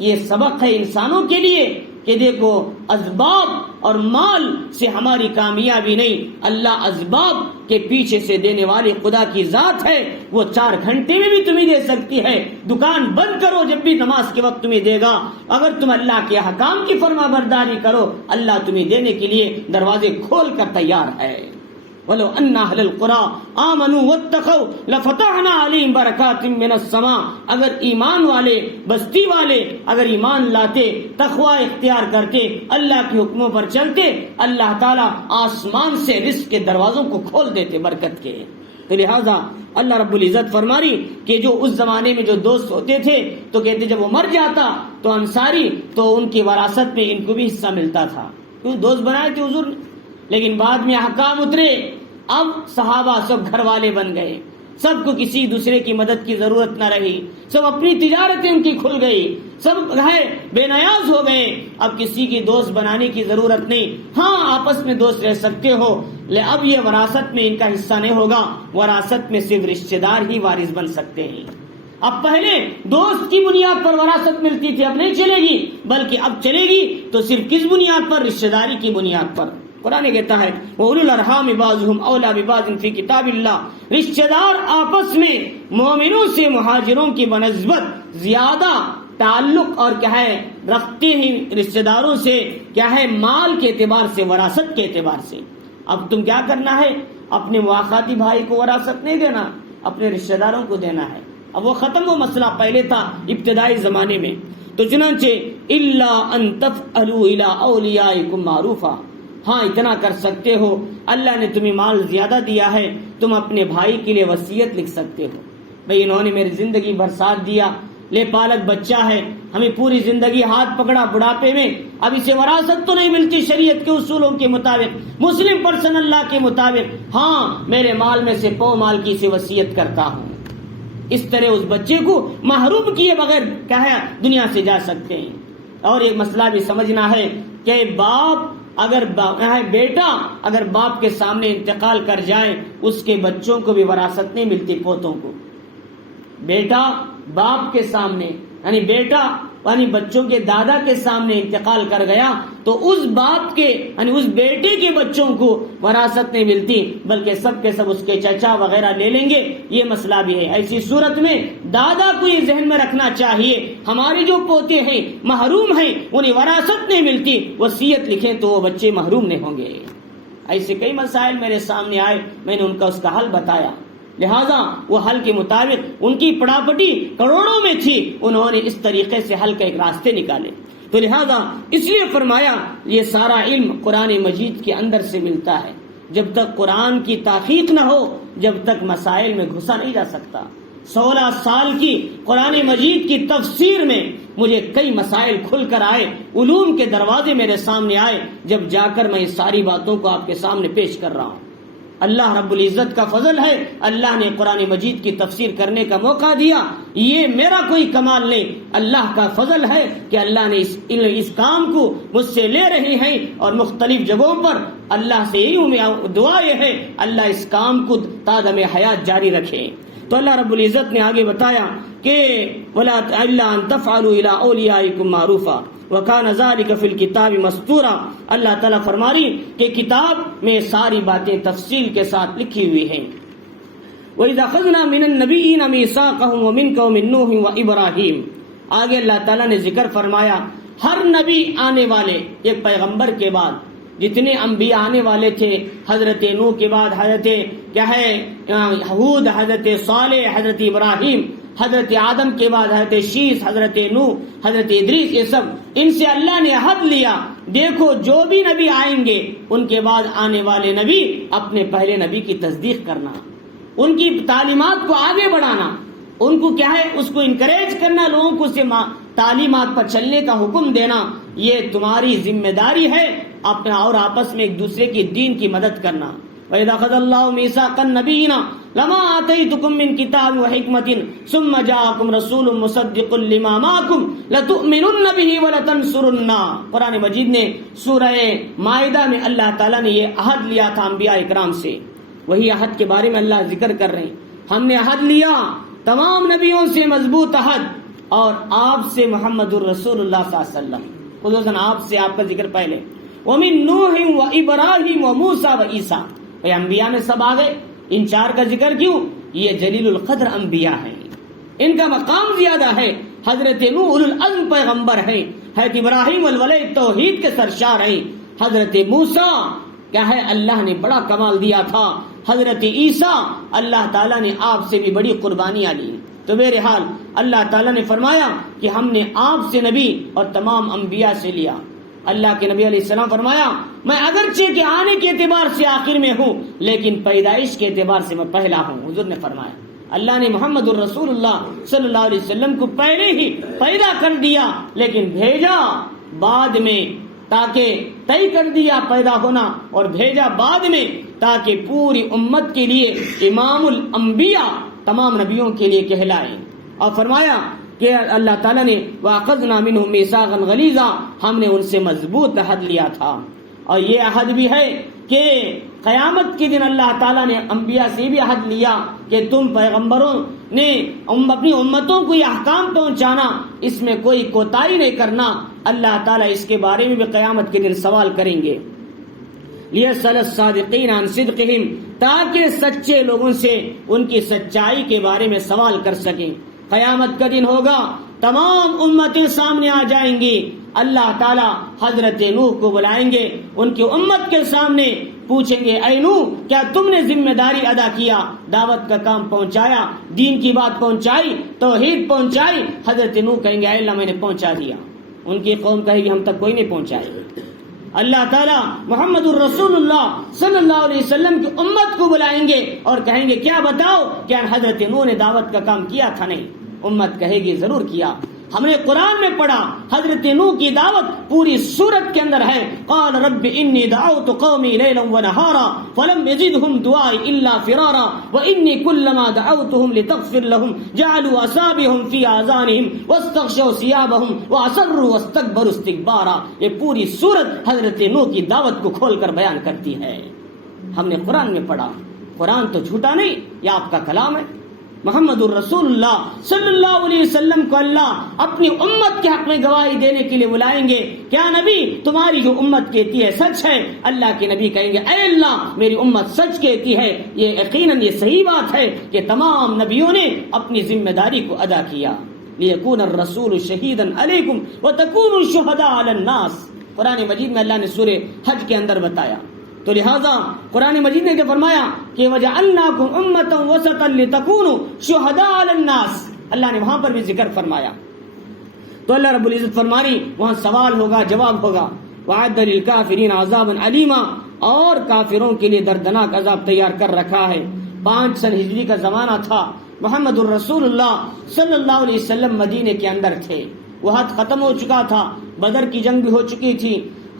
یہ سبق ہے انسانوں کے لیے کہ دیکھو اسباب اور مال سے ہماری کامیابی نہیں، اللہ اسباب کے پیچھے سے دینے والی خدا کی ذات ہے، وہ 4 گھنٹے میں بھی تمہیں دے سکتی ہے۔ دکان بند کرو جب بھی نماز کے وقت تمہیں دے گا، اگر تم اللہ کے احکام کی فرما برداری کرو اللہ تمہیں دینے کے لیے دروازے کھول کر تیار ہے۔ وَلَوْ أَنَّ أَهْلَ الْقُرَىٰ آمَنُوا وَاتَّقَوْا لَفَتَحْنَا عَلَيْهِمْ بَرَكَاتٍ مِّنَ السَّمَاءِ، اگر ایمان والے بستی والے اگر ایمان لاتے، تقوی اختیار کرتے، اللہ کے حکموں پر چلتے، اللہ تعالیٰ آسمان سے رزق کے دروازوں کو کھول دیتے برکت کے۔ تو لہذا اللہ رب العزت فرماری کہ جو اس زمانے میں جو دوست ہوتے تھے تو کہتے جب وہ مر جاتا تو انصاری تو ان کی وراثت میں ان کو بھی حصہ ملتا تھا، کیوں دوست بنائے تھے حضور نے۔ لیکن بعد میں احکام اترے، اب صحابہ سب گھر والے بن گئے، سب کو کسی دوسرے کی مدد کی ضرورت نہ رہی، سب اپنی تجارتیں ان کی کھل گئی، سب بے نیاز ہو گئے، اب کسی کی دوست بنانے کی ضرورت نہیں۔ ہاں آپس میں دوست رہ سکتے ہو، لیکن اب یہ وراثت میں ان کا حصہ نہیں ہوگا، وراثت میں صرف رشتہ دار ہی وارث بن سکتے ہیں۔ اب پہلے دوست کی بنیاد پر وراثت ملتی تھی، اب نہیں چلے گی، بلکہ اب چلے گی تو صرف کس بنیاد پر؟ رشتہ داری کی بنیاد پر۔ قرآن کہتا ہے وَأُولُو الْأَرْحَامِ بَعْضُهُمْ أَوْلَىٰ بِبَعْضٍ فِي کتاب اللہ، رشتہ دار آپس میں مومنوں سے مہاجروں کی بنسبت زیادہ تعلق اور کیا ہے رکھتے ہیں رشتہ داروں سے، کیا ہے مال کے اعتبار سے، وراثت کے اعتبار سے۔ اب تم کیا کرنا ہے؟ اپنے مواخاتی بھائی کو وراثت نہیں دینا، اپنے رشتہ داروں کو دینا ہے۔ اب وہ ختم، وہ مسئلہ پہلے تھا ابتدائی زمانے میں۔ تو چنانچہ الا ان تفعلوا الى اولیائکم معروفا، ہاں اتنا کر سکتے ہو، اللہ نے تمہیں مال زیادہ دیا ہے، تم اپنے بھائی کے لیے وصیت لکھ سکتے ہو، بھئی انہوں نے میری زندگی بھر ساتھ دیا، لے پالک بچہ ہے، ہمیں پوری زندگی ہاتھ پکڑا، بڑھاپے میں اب اسے وراثت تو نہیں ملتی شریعت کے اصولوں کے مطابق، مسلم پرسن اللہ کے مطابق، ہاں میرے مال میں سے پو مال کی سے وصیت کرتا ہوں۔ اس طرح اس بچے کو محروم کیے بغیر کیا ہے دنیا سے جا سکتے ہیں۔ اور ایک مسئلہ بھی سمجھنا ہے کہ بیٹا اگر باپ کے سامنے انتقال کر جائے، اس کے بچوں کو بھی وراثت نہیں ملتی، پوتوں کو۔ بیٹا باپ کے سامنے بیٹا بچوں کے دادا کے سامنے انتقال کر گیا تو اس باپ کے اس بیٹے کے بچوں کو وراثت نہیں ملتی، بلکہ سب کے سب اس کے چچا وغیرہ لے لیں گے۔ یہ مسئلہ بھی ہے۔ ایسی صورت میں دادا کو یہ ذہن میں رکھنا چاہیے ہمارے جو پوتے ہیں محروم ہیں، انہیں وراثت نہیں ملتی، وصیت لکھیں تو وہ بچے محروم نہیں ہوں گے۔ ایسے کئی مسائل میرے سامنے آئے، میں نے ان کا اس کا حل بتایا، لہذا وہ حل کے مطابق ان کی پڑاپٹی کروڑوں میں تھی، انہوں نے اس طریقے سے حل کے ایک راستے نکالے۔ تو لہذا اس لیے فرمایا یہ سارا علم قرآن مجید کے اندر سے ملتا ہے۔ جب تک قرآن کی تحقیق نہ ہو، جب تک مسائل میں گھسا نہیں جا سکتا۔ 16 سال کی قرآن مجید کی تفسیر میں مجھے کئی مسائل کھل کر آئے، علوم کے دروازے میرے سامنے آئے، جب جا کر میں اس ساری باتوں کو آپ کے سامنے پیش کر رہا ہوں۔ اللہ رب العزت کا فضل ہے، اللہ نے قرآن مجید کی تفسیر کرنے کا موقع دیا، یہ میرا کوئی کمال نہیں، اللہ کا فضل ہے کہ اللہ نے اس کام کو مجھ سے لے رہے ہیں، اور مختلف جگہوں پر اللہ سے یہی دعا یہ ہے اللہ اس کام کو تا دم حیات جاری رکھے۔ تو اللہ رب العزت نے آگے بتایا کہ وَلَا إِلَّا أَن تَفْعَلُوا إِلَىٰ أَوْلِيَائِكُمْ مَعْرُوفًا وَكَانَ ذَلِكَ فِي الْكِتَابِ مَسْطُورًا۔ اللہ تعالیٰ فرماری کہ کتاب میں ساری باتیں تفصیل کے ساتھ لکھی ہوئی ہیں۔ وَإِذَا أَخَذْنَا مِنَ النَّبِيِّينَ مِيثَاقَهُمْ وَمِنْكَ وَمِن نُوحٍ وَإِبْرَاهِيمَ۔ آگے اللہ تعالیٰ نے ذکر فرمایا ہر نبی آنے والے، ایک پیغمبر کے بعد جتنے انبیاء آنے والے تھے، حضرت نوح کے بعد حضرت ہود، حضرت صالح، حضرت ابراہیم، حضرت آدم کے بعد حضرت شیس، حضرت نوح، حضرت ادریس، یہ سب ان سے اللہ نے عہد لیا، دیکھو جو بھی نبی آئیں گے ان کے بعد آنے والے نبی اپنے پہلے نبی کی تصدیق کرنا، ان کی تعلیمات کو آگے بڑھانا، ان کو کیا ہے اس کو انکریج کرنا، لوگوں کو اسے تعلیمات پر چلنے کا حکم دینا، یہ تمہاری ذمہ داری ہے، اپنے اور آپس میں ایک دوسرے کی دین کی مدد کرنا۔ وَإِذَا أَخَذَ اللَّهُ مِيثَاقَ النَّبِيِّينَ لَمَا آتَيْتُكُم مِّن كِتَابٍ وَحِكْمَةٍ ثُمَّ جَاءَكُمْ رَسُولٌ مُّصَدِّقٌ لِّمَا مَعَكُمْ لَتُؤْمِنُنَّ بِهِ وَلَتَنصُرُنَّهُ۔ قرآن مجید نے سورہ مائدہ میں اللہ تعالیٰ نے یہ عہد لیا تھا انبیاء اکرام سے، وہی عہد کے بارے میں اللہ ذکر کر رہے ہیں۔ ہم نے عہد لیا تمام نبیوں سے، مضبوط عہد، اور آپ سے محمد الرسول اللہ صلی اللہ علیہ وسلم، خصوصاً آپ سے، آپ کا ذکر پہلے، وَمِن نُوحٍ وَإِبْرَاهِيمَ وَمُوسَىٰ وَعِیسیٰ۔ انبیاء میں سب آ گئے، ان چار کا ذکر کیوں؟ یہ جلیل القدر انبیاء ہیں، ان کا مقام زیادہ ہے۔ حضرت نوح اولو العزم پیغمبر ہیں، حضرت ابراہیم الولید توحید کے سرشار ہیں، حضرت موسیٰ کیا ہے اللہ نے بڑا کمال دیا تھا، حضرت عیسیٰ اللہ تعالیٰ نے آپ سے بھی بڑی قربانیاں لی۔ تو بہرحال اللہ تعالیٰ نے فرمایا کہ ہم نے آپ سے نبی اور تمام انبیاء سے لیا۔ اللہ کے نبی علیہ السلام فرمایا میں اگرچہ کہ آنے کے اعتبار سے آخر میں ہوں، لیکن پیدائش کے اعتبار سے میں پہلا ہوں۔ حضور نے فرمایا اللہ نے محمد الرسول اللہ صلی اللہ علیہ وسلم کو پہلے ہی پیدا کر دیا، لیکن بھیجا بعد میں، تاکہ طے کر دیا پیدا ہونا اور بھیجا بعد میں تاکہ پوری امت کے لیے امام الانبیاء، تمام نبیوں کے لیے کہلائے۔ اور فرمایا کہ اللہ تعالیٰ نے وَأَخَذْنَا مِنْهُم مِّيثَاقًا غَلِيظًا، ہم نے ان سے مضبوط عہد لیا تھا، اور یہ عہد بھی ہے کہ قیامت کے دن اللہ تعالیٰ نے انبیاء سے بھی عہد لیا کہ تم پیغمبروں نے اپنی امتوں کو یہ احکام پہنچانا، اس میں کوئی کوتاہی نہیں کرنا۔ اللہ تعالیٰ اس کے بارے میں بھی قیامت کے دن سوال کریں گے۔ لِيَسْأَلَ الصَّادِقِينَ عَنْ صِدْقِهِمْ، تاکہ سچے لوگوں سے ان کی سچائی کے بارے میں سوال کر سکیں۔ قیامت کا دن ہوگا، تمام امتیں سامنے آ جائیں گی، اللہ تعالیٰ حضرت نوح کو بلائیں گے، ان کی امت کے سامنے پوچھیں گے، اے نوح کیا تم نے ذمہ داری ادا کیا، دعوت کا کام پہنچایا، دین کی بات پہنچائی، توحید پہنچائی؟ حضرت نوح کہیں گے اے اللہ میں نے پہنچا دیا۔ ان کی قوم کہے گی ہم تک کوئی نہیں پہنچائے۔ اللہ تعالیٰ محمد الرسول اللہ صلی اللہ علیہ وسلم کی امت کو بلائیں گے اور کہیں گے کیا بتاؤ کیا حضرت نوح نے دعوت کا کام کیا تھا؟ نہیں۔ امت کہے گی ضرور کیا، ہم نے قرآن میں پڑھا حضرت نوح کی دعوت پوری سورت کے اندر ہے۔ قال رب انی دعوت قومی لیلا ونہارا فلم یزدہم دعائی الا فرارا وانی کلما دعوتہم لتغفر لہم جعلوا اصابعہم فی آذانہم واستغشوا ثیابہم واصروا واستکبروا استکبارا۔ یہ پوری سورت حضرت نوح کی دعوت کو کھول کر بیان کرتی ہے۔ ہم نے قرآن میں پڑھا، قرآن تو جھوٹا نہیں، یہ آپ کا کلام ہے۔ محمد الرسول اللہ صلی اللہ علیہ وسلم کو اللہ اپنی امت کے حق میں گواہی دینے کے لیے بلائیں گے، کیا نبی تمہاری جو امت کہتی ہے سچ ہے؟ اللہ کے نبی کہیں گے اے اللہ میری امت سچ کہتی ہے۔ یہ یقیناً یہ صحیح بات ہے کہ تمام نبیوں نے اپنی ذمہ داری کو ادا کیا۔ لیکون الرسول شہیدا علیکم وتکونوا شہداء علی الناس، قرآن مجید میں اللہ نے سورہ حج کے اندر بتایا۔ تو لہذا قرآن مجید نے جو فرمایا کہ وَجَعَلْنَاكُمْ أُمَّةً وَسَطًا لِتَكُونُوا شُهَدَاءَ عَلَى النَّاسِ، اللہ نے وہاں پر بھی ذکر فرمایا۔ تو اللہ رب العزت فرمانی وہاں سوال ہوگا، جواب ہوگا۔ وَعَدَّ لِلْكَافِرِينَ عَذَابًا عَلِيمًا، اور کافروں کے لیے دردناک عذاب تیار کر رکھا ہے۔ 5 سن ہجری کا زمانہ تھا، محمد الرسول اللہ صلی اللہ علیہ وسلم مدینے کے اندر تھے، وحد ختم ہو چکا تھا، بدر کی جنگ بھی ہو چکی تھی۔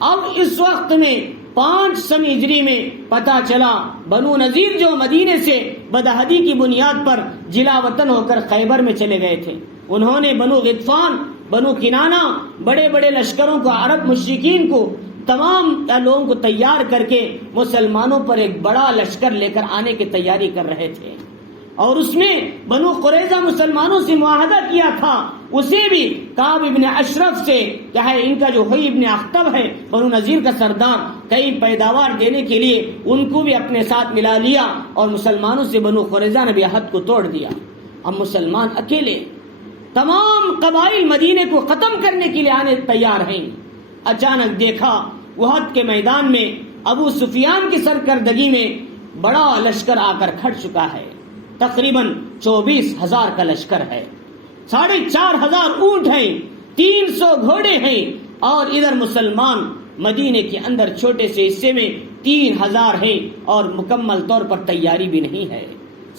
اب اس وقت میں 5 سن ہجری میں پتا چلا بنو نذیر جو مدینے سے بدہدی کی بنیاد پر جلا وطن ہو کر خیبر میں چلے گئے تھے، انہوں نے بنو غطفان، بنو کنانہ، بڑے بڑے لشکروں کو، عرب مشرکین کو، تمام لوگوں کو تیار کر کے مسلمانوں پر ایک بڑا لشکر لے کر آنے کی تیاری کر رہے تھے، اور اس میں بنو قریظہ مسلمانوں سے معاہدہ کیا تھا، اسے بھی کعب ابن اشرف سے، چاہے ان کا جو ہوئی ابن اخطب ہے بنو نذیر کا سردار، کئی پیداوار دینے کے لیے ان کو بھی اپنے ساتھ ملا لیا، اور مسلمانوں سے بنو قریظہ نے بھی عہد کو توڑ دیا۔ اب مسلمان اکیلے، تمام قبائل مدینے کو ختم کرنے کے لیے آنے تیار ہیں۔ اچانک دیکھا احد کے میدان میں ابو سفیان کی سرکردگی میں بڑا لشکر آ کر کھڑ چکا ہے، تقریباً 24,000 کا لشکر ہے، 4,500 اونٹ ہیں، 300 گھوڑے ہیں، اور ادھر مسلمان مدینے کے اندر چھوٹے سے حصے میں 3,000 ہیں، اور مکمل طور پر تیاری بھی نہیں ہے،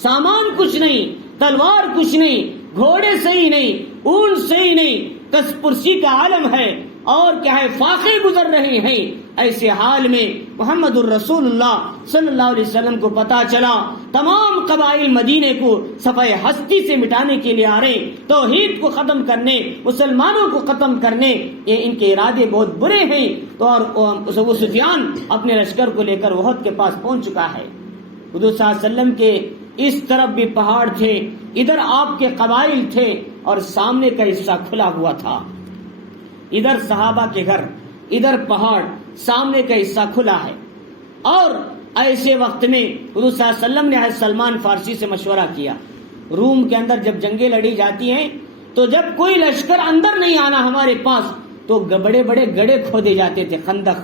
سامان کچھ نہیں، تلوار کچھ نہیں، گھوڑے صحیح نہیں، اونٹ صحیح نہیں، کس پرسی کا عالم ہے، اور کیا ہے فاقے گزر رہے ہیں۔ ایسے حال میں محمد الرسول اللہ صلی اللہ علیہ وسلم کو پتا چلا تمام قبائل مدینے کو صفحہ ہستی سے مٹانے کے لیے آ رہے، توحید کو ختم کرنے، مسلمانوں کو ختم کرنے، یہ ان کے ارادے بہت برے ہیں۔ تو اور ابو سفیان اپنے لشکر کو لے کر احد کے پاس پہنچ چکا ہے۔ حضور صلی اللہ علیہ وسلم کے اس طرف بھی پہاڑ تھے، ادھر آپ کے قبائل تھے، اور سامنے کا حصہ کھلا ہوا تھا، ادھر صحابہ کے گھر، ادھر پہاڑ، سامنے کا حصہ کھلا ہے۔ اور ایسے وقت میں حضور صلی اللہ علیہ وسلم نے حضرت سلمان فارسی سے مشورہ کیا۔ روم کے اندر جب جنگیں لڑی جاتی ہیں تو جب کوئی لشکر اندر نہیں آنا ہمارے پاس تو بڑے بڑے گڑھے کھودے جاتے تھے، خندق،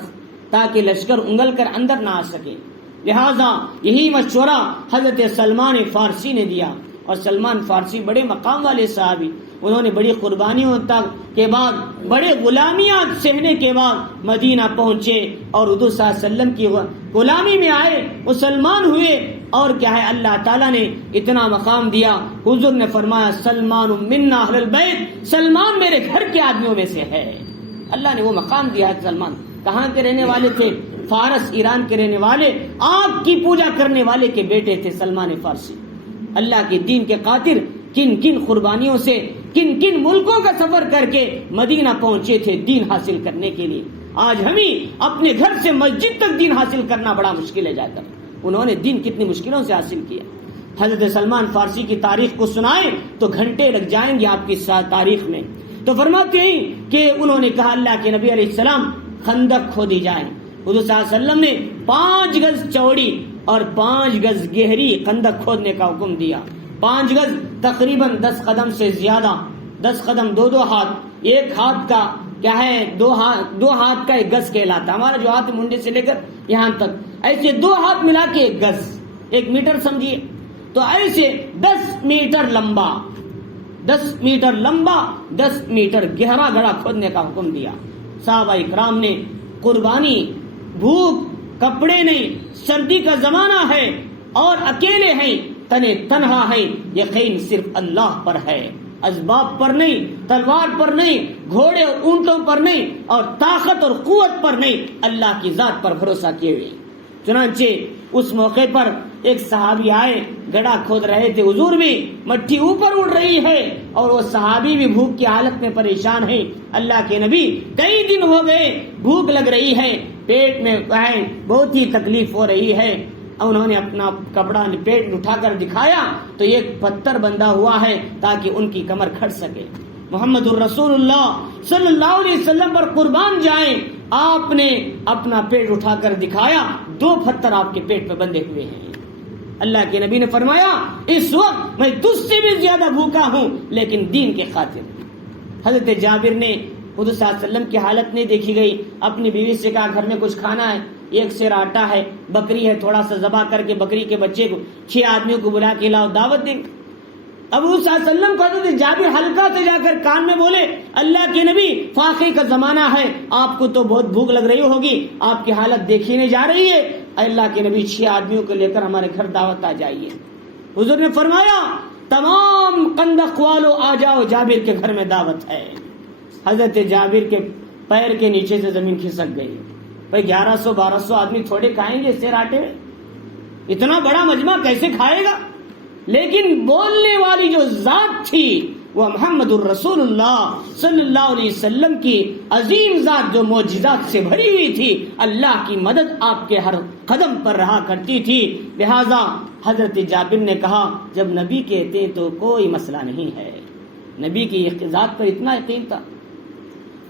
تاکہ لشکر انگل کر اندر نہ آ سکے۔ لہذا یہی مشورہ حضرت سلمان فارسی نے دیا، اور سلمان فارسی بڑے مقام والے صحابی، انہوں نے بڑی قربانیوں تک کے بعد، بڑے غلامیاں سہنے کے بعد مدینہ پہنچے، اور حضور صلی اللہ علیہ وسلم کی غلامی میں آئے، مسلمان ہوئے، اور کیا ہے اللہ تعالیٰ نے اتنا مقام دیا، حضور نے فرمایا سلمان منا اہل البیت، سلمان میرے گھر کے آدمیوں میں سے ہے۔ اللہ نے وہ مقام دیا ہے۔ سلمان کہاں کے رہنے والے تھے؟ فارس، ایران کے رہنے والے، آگ کی پوجا کرنے والے کے بیٹے تھے سلمان فارسی۔ اللہ کے دین کے خاطر کن کن قربانیوں سے، کن کن ملکوں کا سفر کر کے مدینہ پہنچے تھے دین حاصل کرنے کے لیے۔ آج ہمیں اپنے گھر سے مسجد تک دین حاصل کرنا بڑا مشکل ہے جا کر. انہوں نے دین کتنی مشکلوں سے حاصل کیا. حضرت سلمان فارسی کی تاریخ کو سنائیں تو گھنٹے لگ جائیں گے آپ کی تاریخ میں. تو فرماتے ہیں کہ انہوں نے کہا اللہ کے نبی علیہ السلام خندق کھودی جائے. حضور صلی اللہ علیہ وسلم نے 5 گز چوڑی اور 5 گز گہری خندق کھودنے کا حکم دیا. 5 گز تقریباً 10 قدم سے زیادہ, 10 قدم 2 ہاتھ, ایک ہاتھ کا کیا ہے 2 ہاتھ کا 1 گز کہلاتا. ہمارا جو ہاتھ منڈے سے لے کر یہاں تک, ایسے 2 ہاتھ ملا کے 1 گز, 1 میٹر سمجھیے. تو ایسے 10 میٹر لمبا, 10 میٹر لمبا 10 میٹر گہرا گڑھا کھودنے کا حکم دیا. صحابہ اکرام نے قربانی, بھوک, کپڑے نہیں, سردی کا زمانہ ہے اور اکیلے ہیں, تنے تنہا ہیں, یقین صرف اللہ پر ہے, اسباب پر نہیں, تلوار پر نہیں, گھوڑے اور اونٹوں پر نہیں, اور طاقت اور قوت پر نہیں, اللہ کی ذات پر بھروسہ کیے ہوئے. چنانچہ اس موقع پر ایک صحابی آئے, گڑھا کھود رہے تھے, حضور بھی مٹی اوپر اڑ رہی ہے اور وہ صحابی بھی بھوک کی حالت میں پریشان ہیں. اللہ کے نبی کئی دن ہو گئے, بھوک لگ رہی ہے, پیٹ میں بہت ہی تکلیف ہو رہی ہے. انہوں نے اپنا کپڑا پیٹ اٹھا کر دکھایا تو ایک پتھر بندھا ہوا ہے تاکہ ان کی کمر کھٹ سکے. محمد الرسول اللہ صلی اللہ علیہ وسلم پر قربان جائیں, آپ نے اپنا پیٹ اٹھا کر دکھایا, 2 پتھر آپ کے پیٹ پہ بندھے ہوئے ہیں. اللہ کے نبی نے فرمایا اس وقت میں تجھ سے بھی زیادہ بھوکا ہوں لیکن دین کے خاطر. حضرت جابر نے حضور صلی اللہ علیہ وسلم کی حالت نہیں دیکھی گئی, اپنی بیوی سے کہا گھر میں کچھ کھانا ہے, 1 سیر آٹا ہے, بکری ہے, تھوڑا سا ذبح کر کے بکری کے بچے کو 6 آدمیوں کو بلا کے لاؤ, دعوت دیں. ابو صلی اللہ علیہ وسلم کو حضرت جابر ہلکا سے جا کر کان میں بولے اللہ کے نبی فاقے کا زمانہ ہے, آپ کو تو بہت بھوک لگ رہی ہوگی, آپ کی حالت دیکھنے جا رہی ہے, اللہ کے نبی 6 آدمیوں کو لے کر ہمارے گھر دعوت آ جائیے. حضور نے فرمایا تمام خندق والو آ جاؤ, جابر کے گھر میں دعوت ہے. حضرت جابر کے پیر کے نیچے سے زمین کھسک گئی. بھائی 1100-1200 آدمی تھوڑے کھائیں گے سیر آٹے میں, اتنا بڑا مجمع کیسے کھائے گا؟ لیکن بولنے والی جو ذات تھی وہ محمد الرسول اللہ صلی اللہ علیہ وسلم کی عظیم ذات جو معجزات سے بھری ہوئی تھی. اللہ کی مدد آپ کے ہر قدم پر رہا کرتی تھی. لہذا حضرت جابر نے کہا جب نبی کہتے تو کوئی مسئلہ نہیں ہے. نبی کی ذات پر اتنا یقین تھا.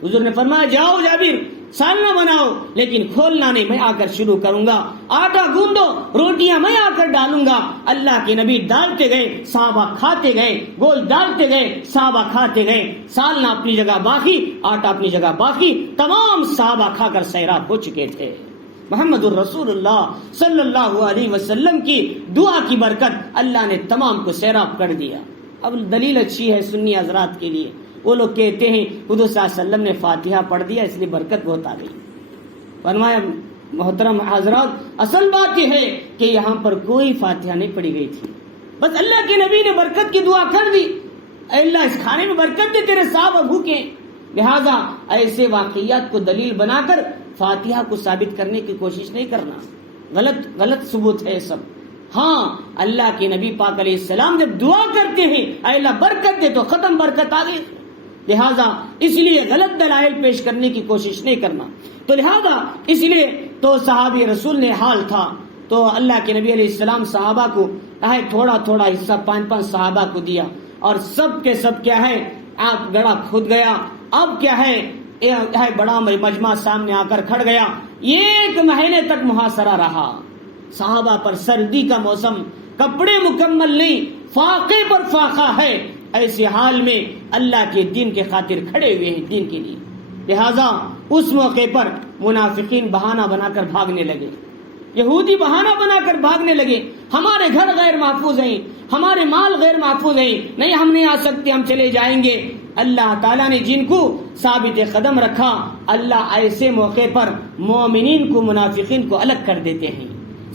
حضور نے فرمایا جاؤ جابر سالنا بناؤ لیکن کھولنا نہیں, میں آ کر شروع کروں گا. آٹا گوندو, روٹیاں میں آ کر ڈالوں گا. اللہ کے نبی ڈالتے گئے, صحابہ کھاتے گئے, گول ڈالتے گئے, صحابہ کھاتے گئے. سالنا اپنی جگہ باقی, آٹا اپنی جگہ باقی, تمام صحابہ کھا کر سیراب ہو چکے تھے. محمد الرسول اللہ صلی اللہ علیہ وسلم کی دعا کی برکت اللہ نے تمام کو سیراب کر دیا. اب دلیل اچھی ہے سنی حضرات کے لیے. وہ لوگ کہتے ہیں حضور صلی اللہ علیہ وسلم نے فاتحہ پڑھ دیا اس لیے برکت بہت آ گئی. فرمایا محترم حضرات اصل بات یہ ہے کہ یہاں پر کوئی فاتحہ نہیں پڑھی گئی تھی, بس اللہ کے نبی نے برکت کی دعا کر دی. اے اللہ اس کھانے میں برکت دے, تیرے صحابہ بھوکے. لہذا ایسے واقعات کو دلیل بنا کر فاتحہ کو ثابت کرنے کی کوشش نہیں کرنا, غلط ثبوت ہے سب. ہاں اللہ کے نبی پاک علیہ السلام جب دعا کرتے ہیں اے اللہ برکت دے تو ختم برکت آ گئی. لہذا اس لیے غلط دلائل پیش کرنے کی کوشش نہیں کرنا. تو لہذا اس لیے تو صحابی رسول نے حال تھا تو اللہ کے نبی علیہ السلام صحابہ کو تھوڑا تھوڑا حصہ 5 صحابہ کو دیا اور سب کے سب کیا ہے آپ گڑھا کھود گیا. اب کیا ہے بڑا مجمع سامنے آ کر کھڑ گیا. 1 مہینے تک محاصرہ رہا. صحابہ پر سردی کا موسم, کپڑے مکمل نہیں, فاقے پر فاقہ ہے. ایسے حال میں اللہ کے دین کے خاطر کھڑے ہوئے ہیں دین کے لیے. لہذا اس موقع پر منافقین بہانہ بنا کر بھاگنے لگے, یہودی بہانہ بنا کر بھاگنے لگے. ہمارے گھر غیر محفوظ ہیں, ہمارے مال غیر محفوظ ہیں, نہیں ہم نہیں آ سکتے, ہم چلے جائیں گے. اللہ تعالیٰ نے جن کو ثابت قدم رکھا اللہ ایسے موقع پر مومنین کو منافقین کو الگ کر دیتے ہیں,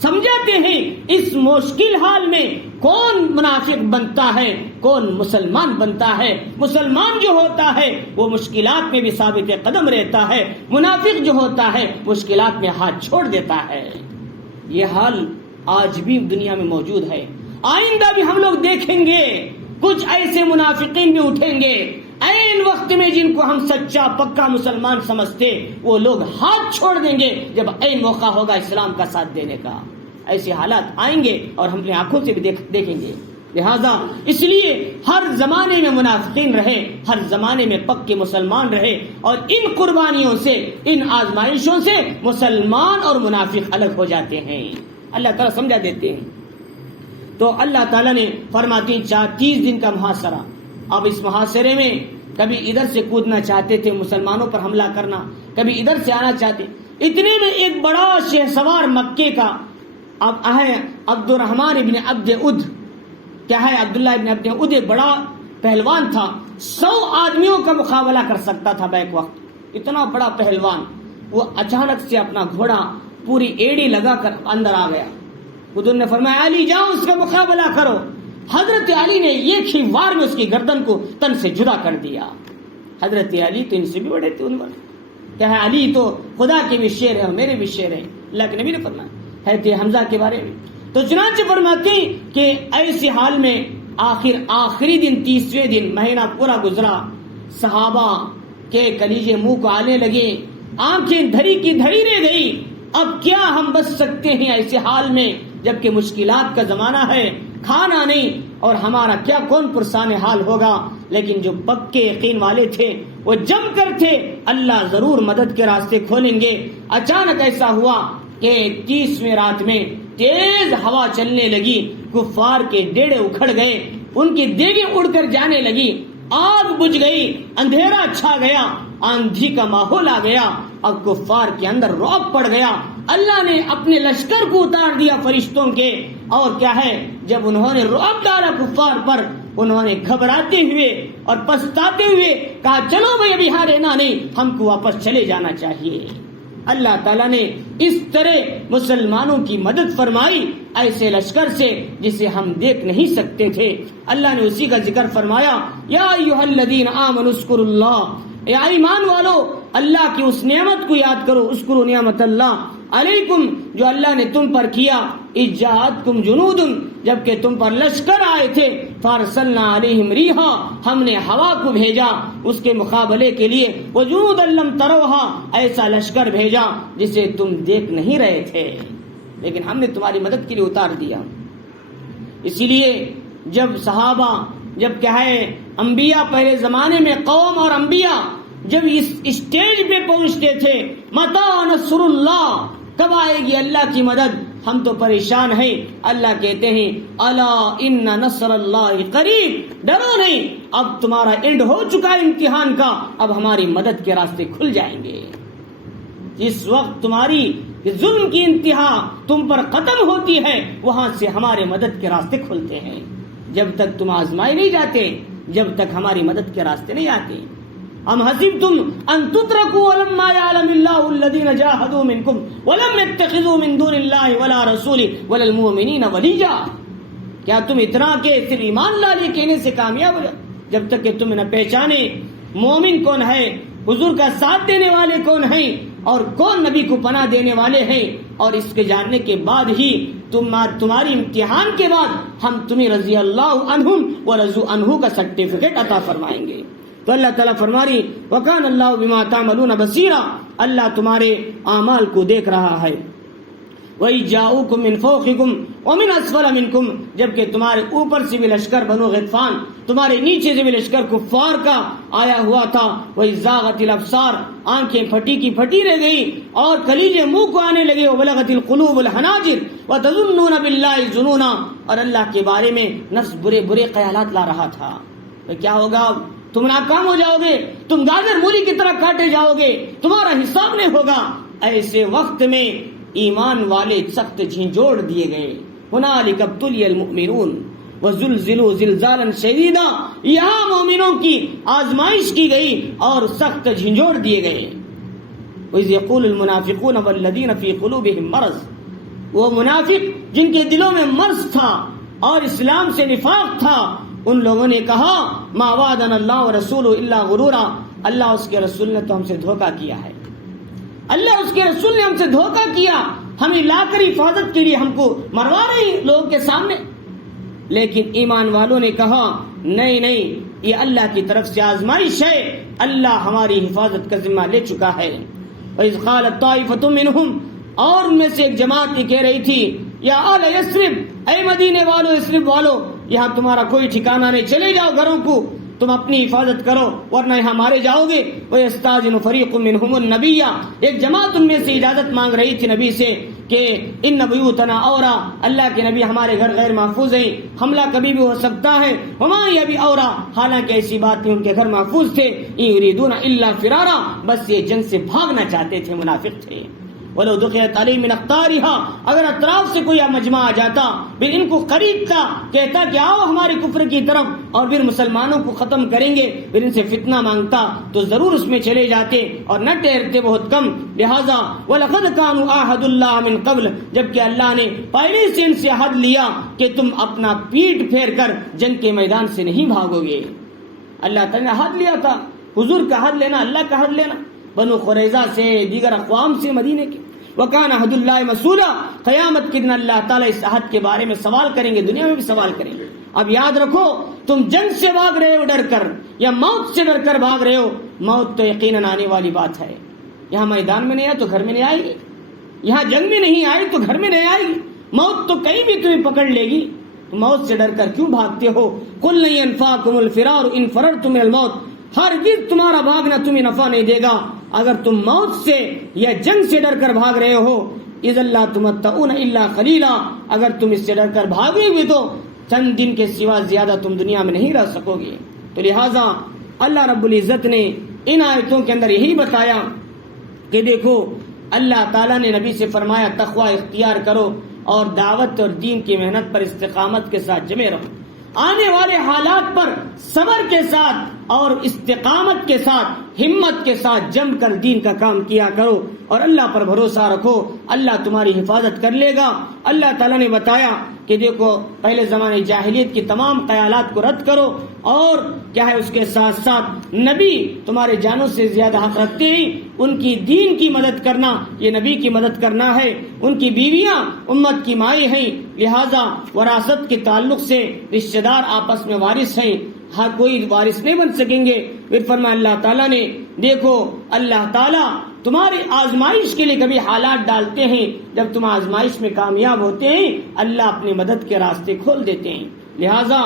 سمجھاتے ہیں. اس مشکل حال میں کون منافق بنتا ہے, کون مسلمان بنتا ہے. مسلمان جو ہوتا ہے وہ مشکلات میں بھی ثابت قدم رہتا ہے, منافق جو ہوتا ہے مشکلات میں ہاتھ چھوڑ دیتا ہے. یہ حال آج بھی دنیا میں موجود ہے. آئندہ بھی ہم لوگ دیکھیں گے کچھ ایسے منافقین بھی اٹھیں گے, عین وقت میں جن کو ہم سچا پکا مسلمان سمجھتے وہ لوگ ہاتھ چھوڑ دیں گے جب عین موقع ہوگا اسلام کا ساتھ دینے کا. ایسے حالات آئیں گے اور ہم اپنی آنکھوں سے بھی دیکھیں گے. لہذا اس لیے ہر زمانے میں منافقین رہے, ہر زمانے میں پکے مسلمان رہے, اور ان قربانیوں سے, ان آزمائشوں سے مسلمان اور منافق الگ ہو جاتے ہیں. اللہ تعالیٰ سمجھا دیتے ہیں. تو اللہ تعالیٰ نے فرماتے ہیں 30 دن کا محاصرہ. اب اس محاصرے میں کبھی ادھر سے کودنا چاہتے تھے, مسلمانوں پر حملہ کرنا, کبھی ادھر سے آنا چاہتے. اتنے میں ایک بڑا شہسوار مکے کا اب ہے عبد الرحمن ابن عبد اد, کیا ہے عبداللہ ابن عبد اد, ایک بڑا پہلوان تھا, 100 آدمیوں کا مقابلہ کر سکتا تھا بیک وقت. اتنا بڑا پہلوان وہ اچانک سے اپنا گھوڑا پوری ایڑی لگا کر اندر آ گیا. حضور نے فرمایا علی جاؤ اس کا مقابلہ کرو. حضرت علی نے ایک ہی وار میں اس کی گردن کو تن سے جدا کر دیا. حضرت علی تو ان سے بھی بڑے تھے. کیا ہے علی تو خدا کے بھی شیر ہے, میرے بھی شیر ہے. اللہ کے نبی نے فرمایا ہے تھے حمزہ کے بارے میں. تو چنانچہ فرماتے ہیں کہ ایسی حال میں آخری دن 30ویں دن مہینہ پورا گزرا, صحابہ کے کلیجے منہ کو آنے لگے, آنکھیں دھری کی دھری رہ گئی. اب کیا ہم بچ سکتے ہیں ایسے حال میں جبکہ مشکلات کا زمانہ ہے, کھانا نہیں, اور ہمارا کیا کون پرسان حال ہوگا. لیکن جو پکے یقین والے تھے وہ جم کر تھے, اللہ ضرور مدد کے راستے کھولیں گے. اچانک ایسا ہوا کہ 30ویں رات میں تیز ہوا چلنے لگی, کفار کے ڈیڑے اکھڑ گئے, ان کی دیگیں اڑ کر جانے لگی, آگ بجھ گئی, اندھیرا چھا گیا, آندھی کا ماحول آ گیا. اب کفار کے اندر رعب پڑ گیا. اللہ نے اپنے لشکر کو اتار دیا فرشتوں کے, اور کیا ہے جب انہوں نے رعب ڈالا کفار پر, انہوں نے گھبراتے ہوئے اور پچھتاتے ہوئے کہا چلو بھائی ابھی ہاں رہنا نہیں, ہم کو واپس چلے جانا چاہیے. اللہ تعالیٰ نے اس طرح مسلمانوں کی مدد فرمائی ایسے لشکر سے جسے ہم دیکھ نہیں سکتے تھے. اللہ نے اسی کا ذکر فرمایا یا ایھا الذین آمنوا اذکروا اللہ, اے ایمان والو اللہ کی اس نعمت کو یاد کرو. اذکروا نعمت اللہ علیکم, جو اللہ نے تم پر کیا, اذ جاءتکم جنود, جبکہ تم پر لشکر آئے تھے, فارسلنا علیہم ریحا, ہم نے ہوا کو بھیجا اس کے مقابلے کے لیے, وجنودا لم تروہا, ایسا لشکر بھیجا جسے تم دیکھ نہیں رہے تھے لیکن ہم نے تمہاری مدد کے لیے اتار دیا. اسی لیے جب صحابہ, جب کیا ہے انبیاء پہلے زمانے میں قوم اور انبیاء جب اس اسٹیج پہ پہنچتے تھے, متی نصر اللہ, کب آئے گی اللہ کی مدد, ہم تو پریشان ہیں. اللہ کہتے ہیں الا ان نصر اللہ قریب, ڈرو نہیں, اب تمہارا اینڈ ہو چکا ہے امتحان کا, اب ہماری مدد کے راستے کھل جائیں گے. جس وقت تمہاری ظلم کی انتہا تم پر ختم ہوتی ہے وہاں سے ہمارے مدد کے راستے کھلتے ہیں. جب تک تم آزمائے نہیں جاتے, جب تک ہماری مدد کے راستے نہیں آتے. ام حسبتم ان تتركوا ولما يعلم الله الذين جاهدوا منكم ولم يتخذوا من دون الله ولا رسوله ولا المؤمنين وليا, کیا تم اتنا کہ صرف ایمان لانے کہنے سے کامیاب ہو جب تک کہ تم نہ پہچانے مومن کون ہے, حضور کا ساتھ دینے والے کون ہیں, اور کون نبی کو پناہ دینے والے ہیں, اور اس کے جاننے کے بعد ہی تمہاری امتحان کے بعد ہم تمہیں رضی اللہ عنہم ورضوا عنہ کا سرٹیفکیٹ عطا فرمائیں گے. تو اللہ تعالیٰ فرما رہی وَكَانَ اللَّهُ بِمَا تَعْمَلُونَ بَصِيرًا, اللہ تمہارے اعمال کو دیکھ رہا ہے. وَإِذْ جَاءُوكُم مِّن فَوْقِكُمْ وَمِنْ أَسْفَلَ مِنْكُمْ, جبکہ تمہارے اوپر سے بھی لشکر بنو غطفان, تمہارے نیچے سے بھی لشکر کفار کا آیا ہوا تھا. وَإِذْ زَاغَتِ الْأَبْصَارُ, آنکھیں پھٹی کی پھٹی رہ گئی اور کلیجے منہ کو آنے لگے. وَبَلَغَتِ الْقُلُوبُ الْحَنَاجِرَ وَتَظُنُّونَ بِاللَّهِ الظُّنُونَ, اور اللہ کے بارے میں نفس برے برے خیالات لا رہا تھا. کیا ہوگا, تم ناکام ہو جاؤ گے, تم گاجر مولی کی طرح کاٹے جاؤ گے, تمہارا حساب نہیں ہوگا. ایسے وقت میں ایمان والے سخت جھنجھوڑ دیے گئے. ہنالک ابتلی المؤمنون وزلزلوا زلزالا شدیدا, یہاں مومنوں کی آزمائش کی گئی اور سخت جھنجھوڑ دیے گئے. وَإِذْ يَقُولُ الْمُنَافِقُونَ وَالَّذِينَ فِي قُلُوبِهِم مَرَضٌ, وہ منافق جن کے دلوں میں مرض تھا اور اسلام سے نفاق تھا, ان لوگوں نے کہا ما وعدنا اللہ ورسولہ الا غرورا, اللہ اس کے رسول نے تو ہم سے دھوکہ کیا ہے, اللہ اس کے رسول نے ہم سے دھوکہ کیا, ہمیں لا کر حفاظت کے لیے ہم کو مروا رہے ہیں لوگوں کے سامنے. لیکن ایمان والوں نے کہا نہیں نہیں, یہ اللہ کی طرف سے آزمائش ہے، اللہ ہماری حفاظت کا ذمہ لے چکا ہے۔ وَإِذْ قَالَتْ طَائِفَةٌ مِّنْهُمْ، اور ان میں سے ایک جماعت یہ کہہ رہی تھی، یا آل یثرب، اے مدینے والو، یثرب والو، یہاں تمہارا کوئی ٹھکانہ نہیں، چلے جاؤ گھروں کو، تم اپنی حفاظت کرو ورنہ یہاں مارے جاؤ گے۔ وَيَسْتَأْذِنُ فَرِيقٌ مِّنْهُمُ النَّبِيَّ، ایک جماعت ان میں سے اجازت مانگ رہی تھی نبی سے کہ ان بیوتنا اورا، اللہ کے نبی ہمارے گھر غیر محفوظ ہیں، حملہ کبھی بھی ہو سکتا ہے۔ وما یہ بھی اورا، حالانکہ ایسی بات نہیں، ان کے گھر محفوظ تھے۔ ان یریدون الا فرارا، بس یہ جنگ سے بھاگنا چاہتے تھے، منافق تھے۔ وَلَوْ دُخِلَتْ عَلَيْهِمْ مِنْ أَقْطَارِهَا، اگر اطراف سے کوئی مجمع آ جاتا، پھر ان کو خریدتا، کہتا کہ آؤ ہمارے کفر کی طرف اور پھر مسلمانوں کو ختم کریں گے، پھر ان سے فتنہ مانگتا تو ضرور اس میں چلے جاتے اور نہ ٹھہرتے بہت کم۔ لہذا وَلَقَدْ كَانُوا عَاهَدُوا اللَّهَ مِنْ قَبْلُ، جبکہ اللہ نے پہلے سے ان سے عہد لیا کہ تم اپنا پیٹ پھیر کر جنگ کے میدان سے نہیں بھاگو گے۔ اللہ تعالیٰ نے عہد لیا تھا، حضور کا عہد لینا، اللہ کا عہد لینا، بنو قریظہ سے، دیگر اقوام سے، مدینے کے۔ وَكَانَ عَهْدُ اللَّهِ مَسْئُولًا، قیامت کے دن اللہ تعالیٰ اس عہد کے بارے میں سوال کریں گے، دنیا میں بھی سوال کریں گے۔ اب یاد رکھو، تم جنگ سے بھاگ رہے ہو ڈر کر یا موت سے ڈر کر بھاگ رہے ہو، موت تو یقیناً آنے والی بات ہے۔ یہاں میدان میں نہیں آئی تو گھر میں نہیں آئے گی، یہاں جنگ میں نہیں آئی تو گھر میں نہیں آئے گی، موت تو کہیں بھی تمہیں پکڑ لے گی، تو موت سے ڈر کر کیوں بھاگتے ہو؟ قُلْ لَن يَنْفَعَكُمُ الْفِرَارُ إِنْ فَرَرْتُم مِّنَ الْمَوْتِ، ہرگز تمہارا بھاگنا تمہیں نفع نہیں دے گا اگر تم موت سے یا جنگ سے ڈر کر بھاگ رہے ہو۔ اِذَا لَا تُمَتَّعُونَ إِلَّا قَلِيلًا، اگر تم اس سے ڈر کر بھاگے بھی تو چند دن کے سوا زیادہ تم دنیا میں نہیں رہ سکو گے۔ تو لہٰذا اللہ رب العزت نے ان آیتوں کے اندر یہی بتایا کہ دیکھو، اللہ تعالیٰ نے نبی سے فرمایا تقوی اختیار کرو اور دعوت اور دین کی محنت پر استقامت کے ساتھ جمے رہو، آنے والے حالات پر صبر کے ساتھ اور استقامت کے ساتھ، ہمت کے ساتھ جم کر دین کا کام کیا کرو اور اللہ پر بھروسہ رکھو، اللہ تمہاری حفاظت کر لے گا۔ اللہ تعالیٰ نے بتایا کہ دیکھو، پہلے زمانے جاہلیت کی تمام خیالات کو رد کرو، اور کیا ہے اس کے ساتھ ساتھ نبی تمہارے جانوں سے زیادہ حق رکھتے ہیں، ان کی دین کی مدد کرنا یہ نبی کی مدد کرنا ہے، ان کی بیویاں امت کی مائیں ہیں، لہذا وراثت کے تعلق سے رشتہ دار آپس میں وارث ہیں، ہر کوئی وارث نہیں بن سکیں گے۔ پھر فرمایا اللہ تعالیٰ نے دیکھو، اللہ تعالیٰ تمہاری آزمائش کے لیے کبھی حالات ڈالتے ہیں، جب تم آزمائش میں کامیاب ہوتے ہیں اللہ اپنی مدد کے راستے کھول دیتے ہیں۔ لہٰذا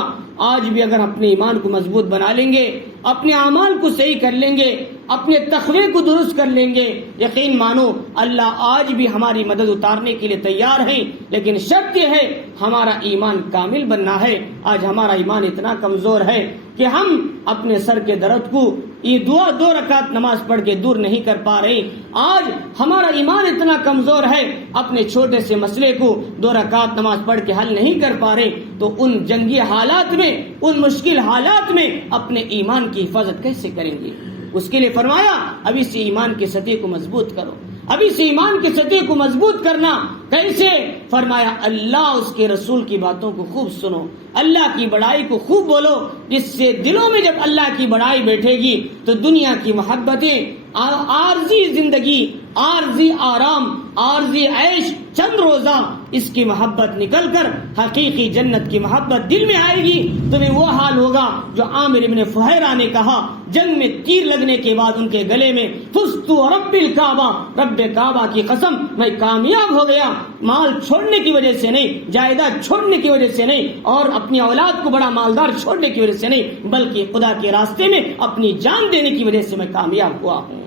آج بھی اگر اپنے ایمان کو مضبوط بنا لیں گے، اپنے اعمال کو صحیح کر لیں گے، اپنے تقوی کو درست کر لیں گے، یقین مانو اللہ آج بھی ہماری مدد اتارنے کے لیے تیار ہیں، لیکن شرط یہ ہے ہمارا ایمان کامل بننا ہے۔ آج ہمارا ایمان اتنا کمزور ہے کہ ہم اپنے سر کے درد کو یہ دو رکعت نماز پڑھ کے دور نہیں کر پا رہے۔ آج ہمارا ایمان اتنا کمزور ہے، اپنے چھوٹے سے مسئلے کو 2 رکعت نماز پڑھ کے حل نہیں کر پا رہے، تو ان جنگی حالات میں، ان مشکل حالات میں اپنے ایمان کی حفاظت کیسے کریں گے؟ اس کے لیے فرمایا ابھی سے ایمان کی سطح کو مضبوط کرو۔ ابھی سے ایمان کی سطح کو مضبوط کرنا کیسے؟ فرمایا اللہ اس کے رسول کی باتوں کو خوب سنو، اللہ کی بڑائی کو خوب بولو، جس سے دلوں میں جب اللہ کی بڑائی بیٹھے گی تو دنیا کی محبتیں، عارضی زندگی، عارضی آرام، عارضی عیش، چند روزہ، اس کی محبت نکل کر حقیقی جنت کی محبت دل میں آئے گی۔ تمہیں وہ حال ہوگا جو عامر ابن فہیرہ نے کہا، جنگ میں تیر لگنے کے بعد ان کے گلے میں فزت رب الکعبہ، رب کعبہ کی قسم میں کامیاب ہو گیا، مال چھوڑنے کی وجہ سے نہیں، جائیداد چھوڑنے کی وجہ سے نہیں، اور اپنی اولاد کو بڑا مالدار چھوڑنے کی وجہ سے نہیں، بلکہ خدا کے راستے میں اپنی جان دینے کی وجہ سے میں کامیاب ہوا ہوں۔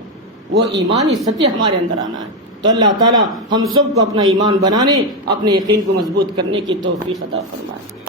وہ ایمانی سطح ہمارے اندر آنا ہے۔ تو اللہ تعالی ہم سب کو اپنا ایمان بنانے، اپنے یقین کو مضبوط کرنے کی توفیق عطا فرمائے۔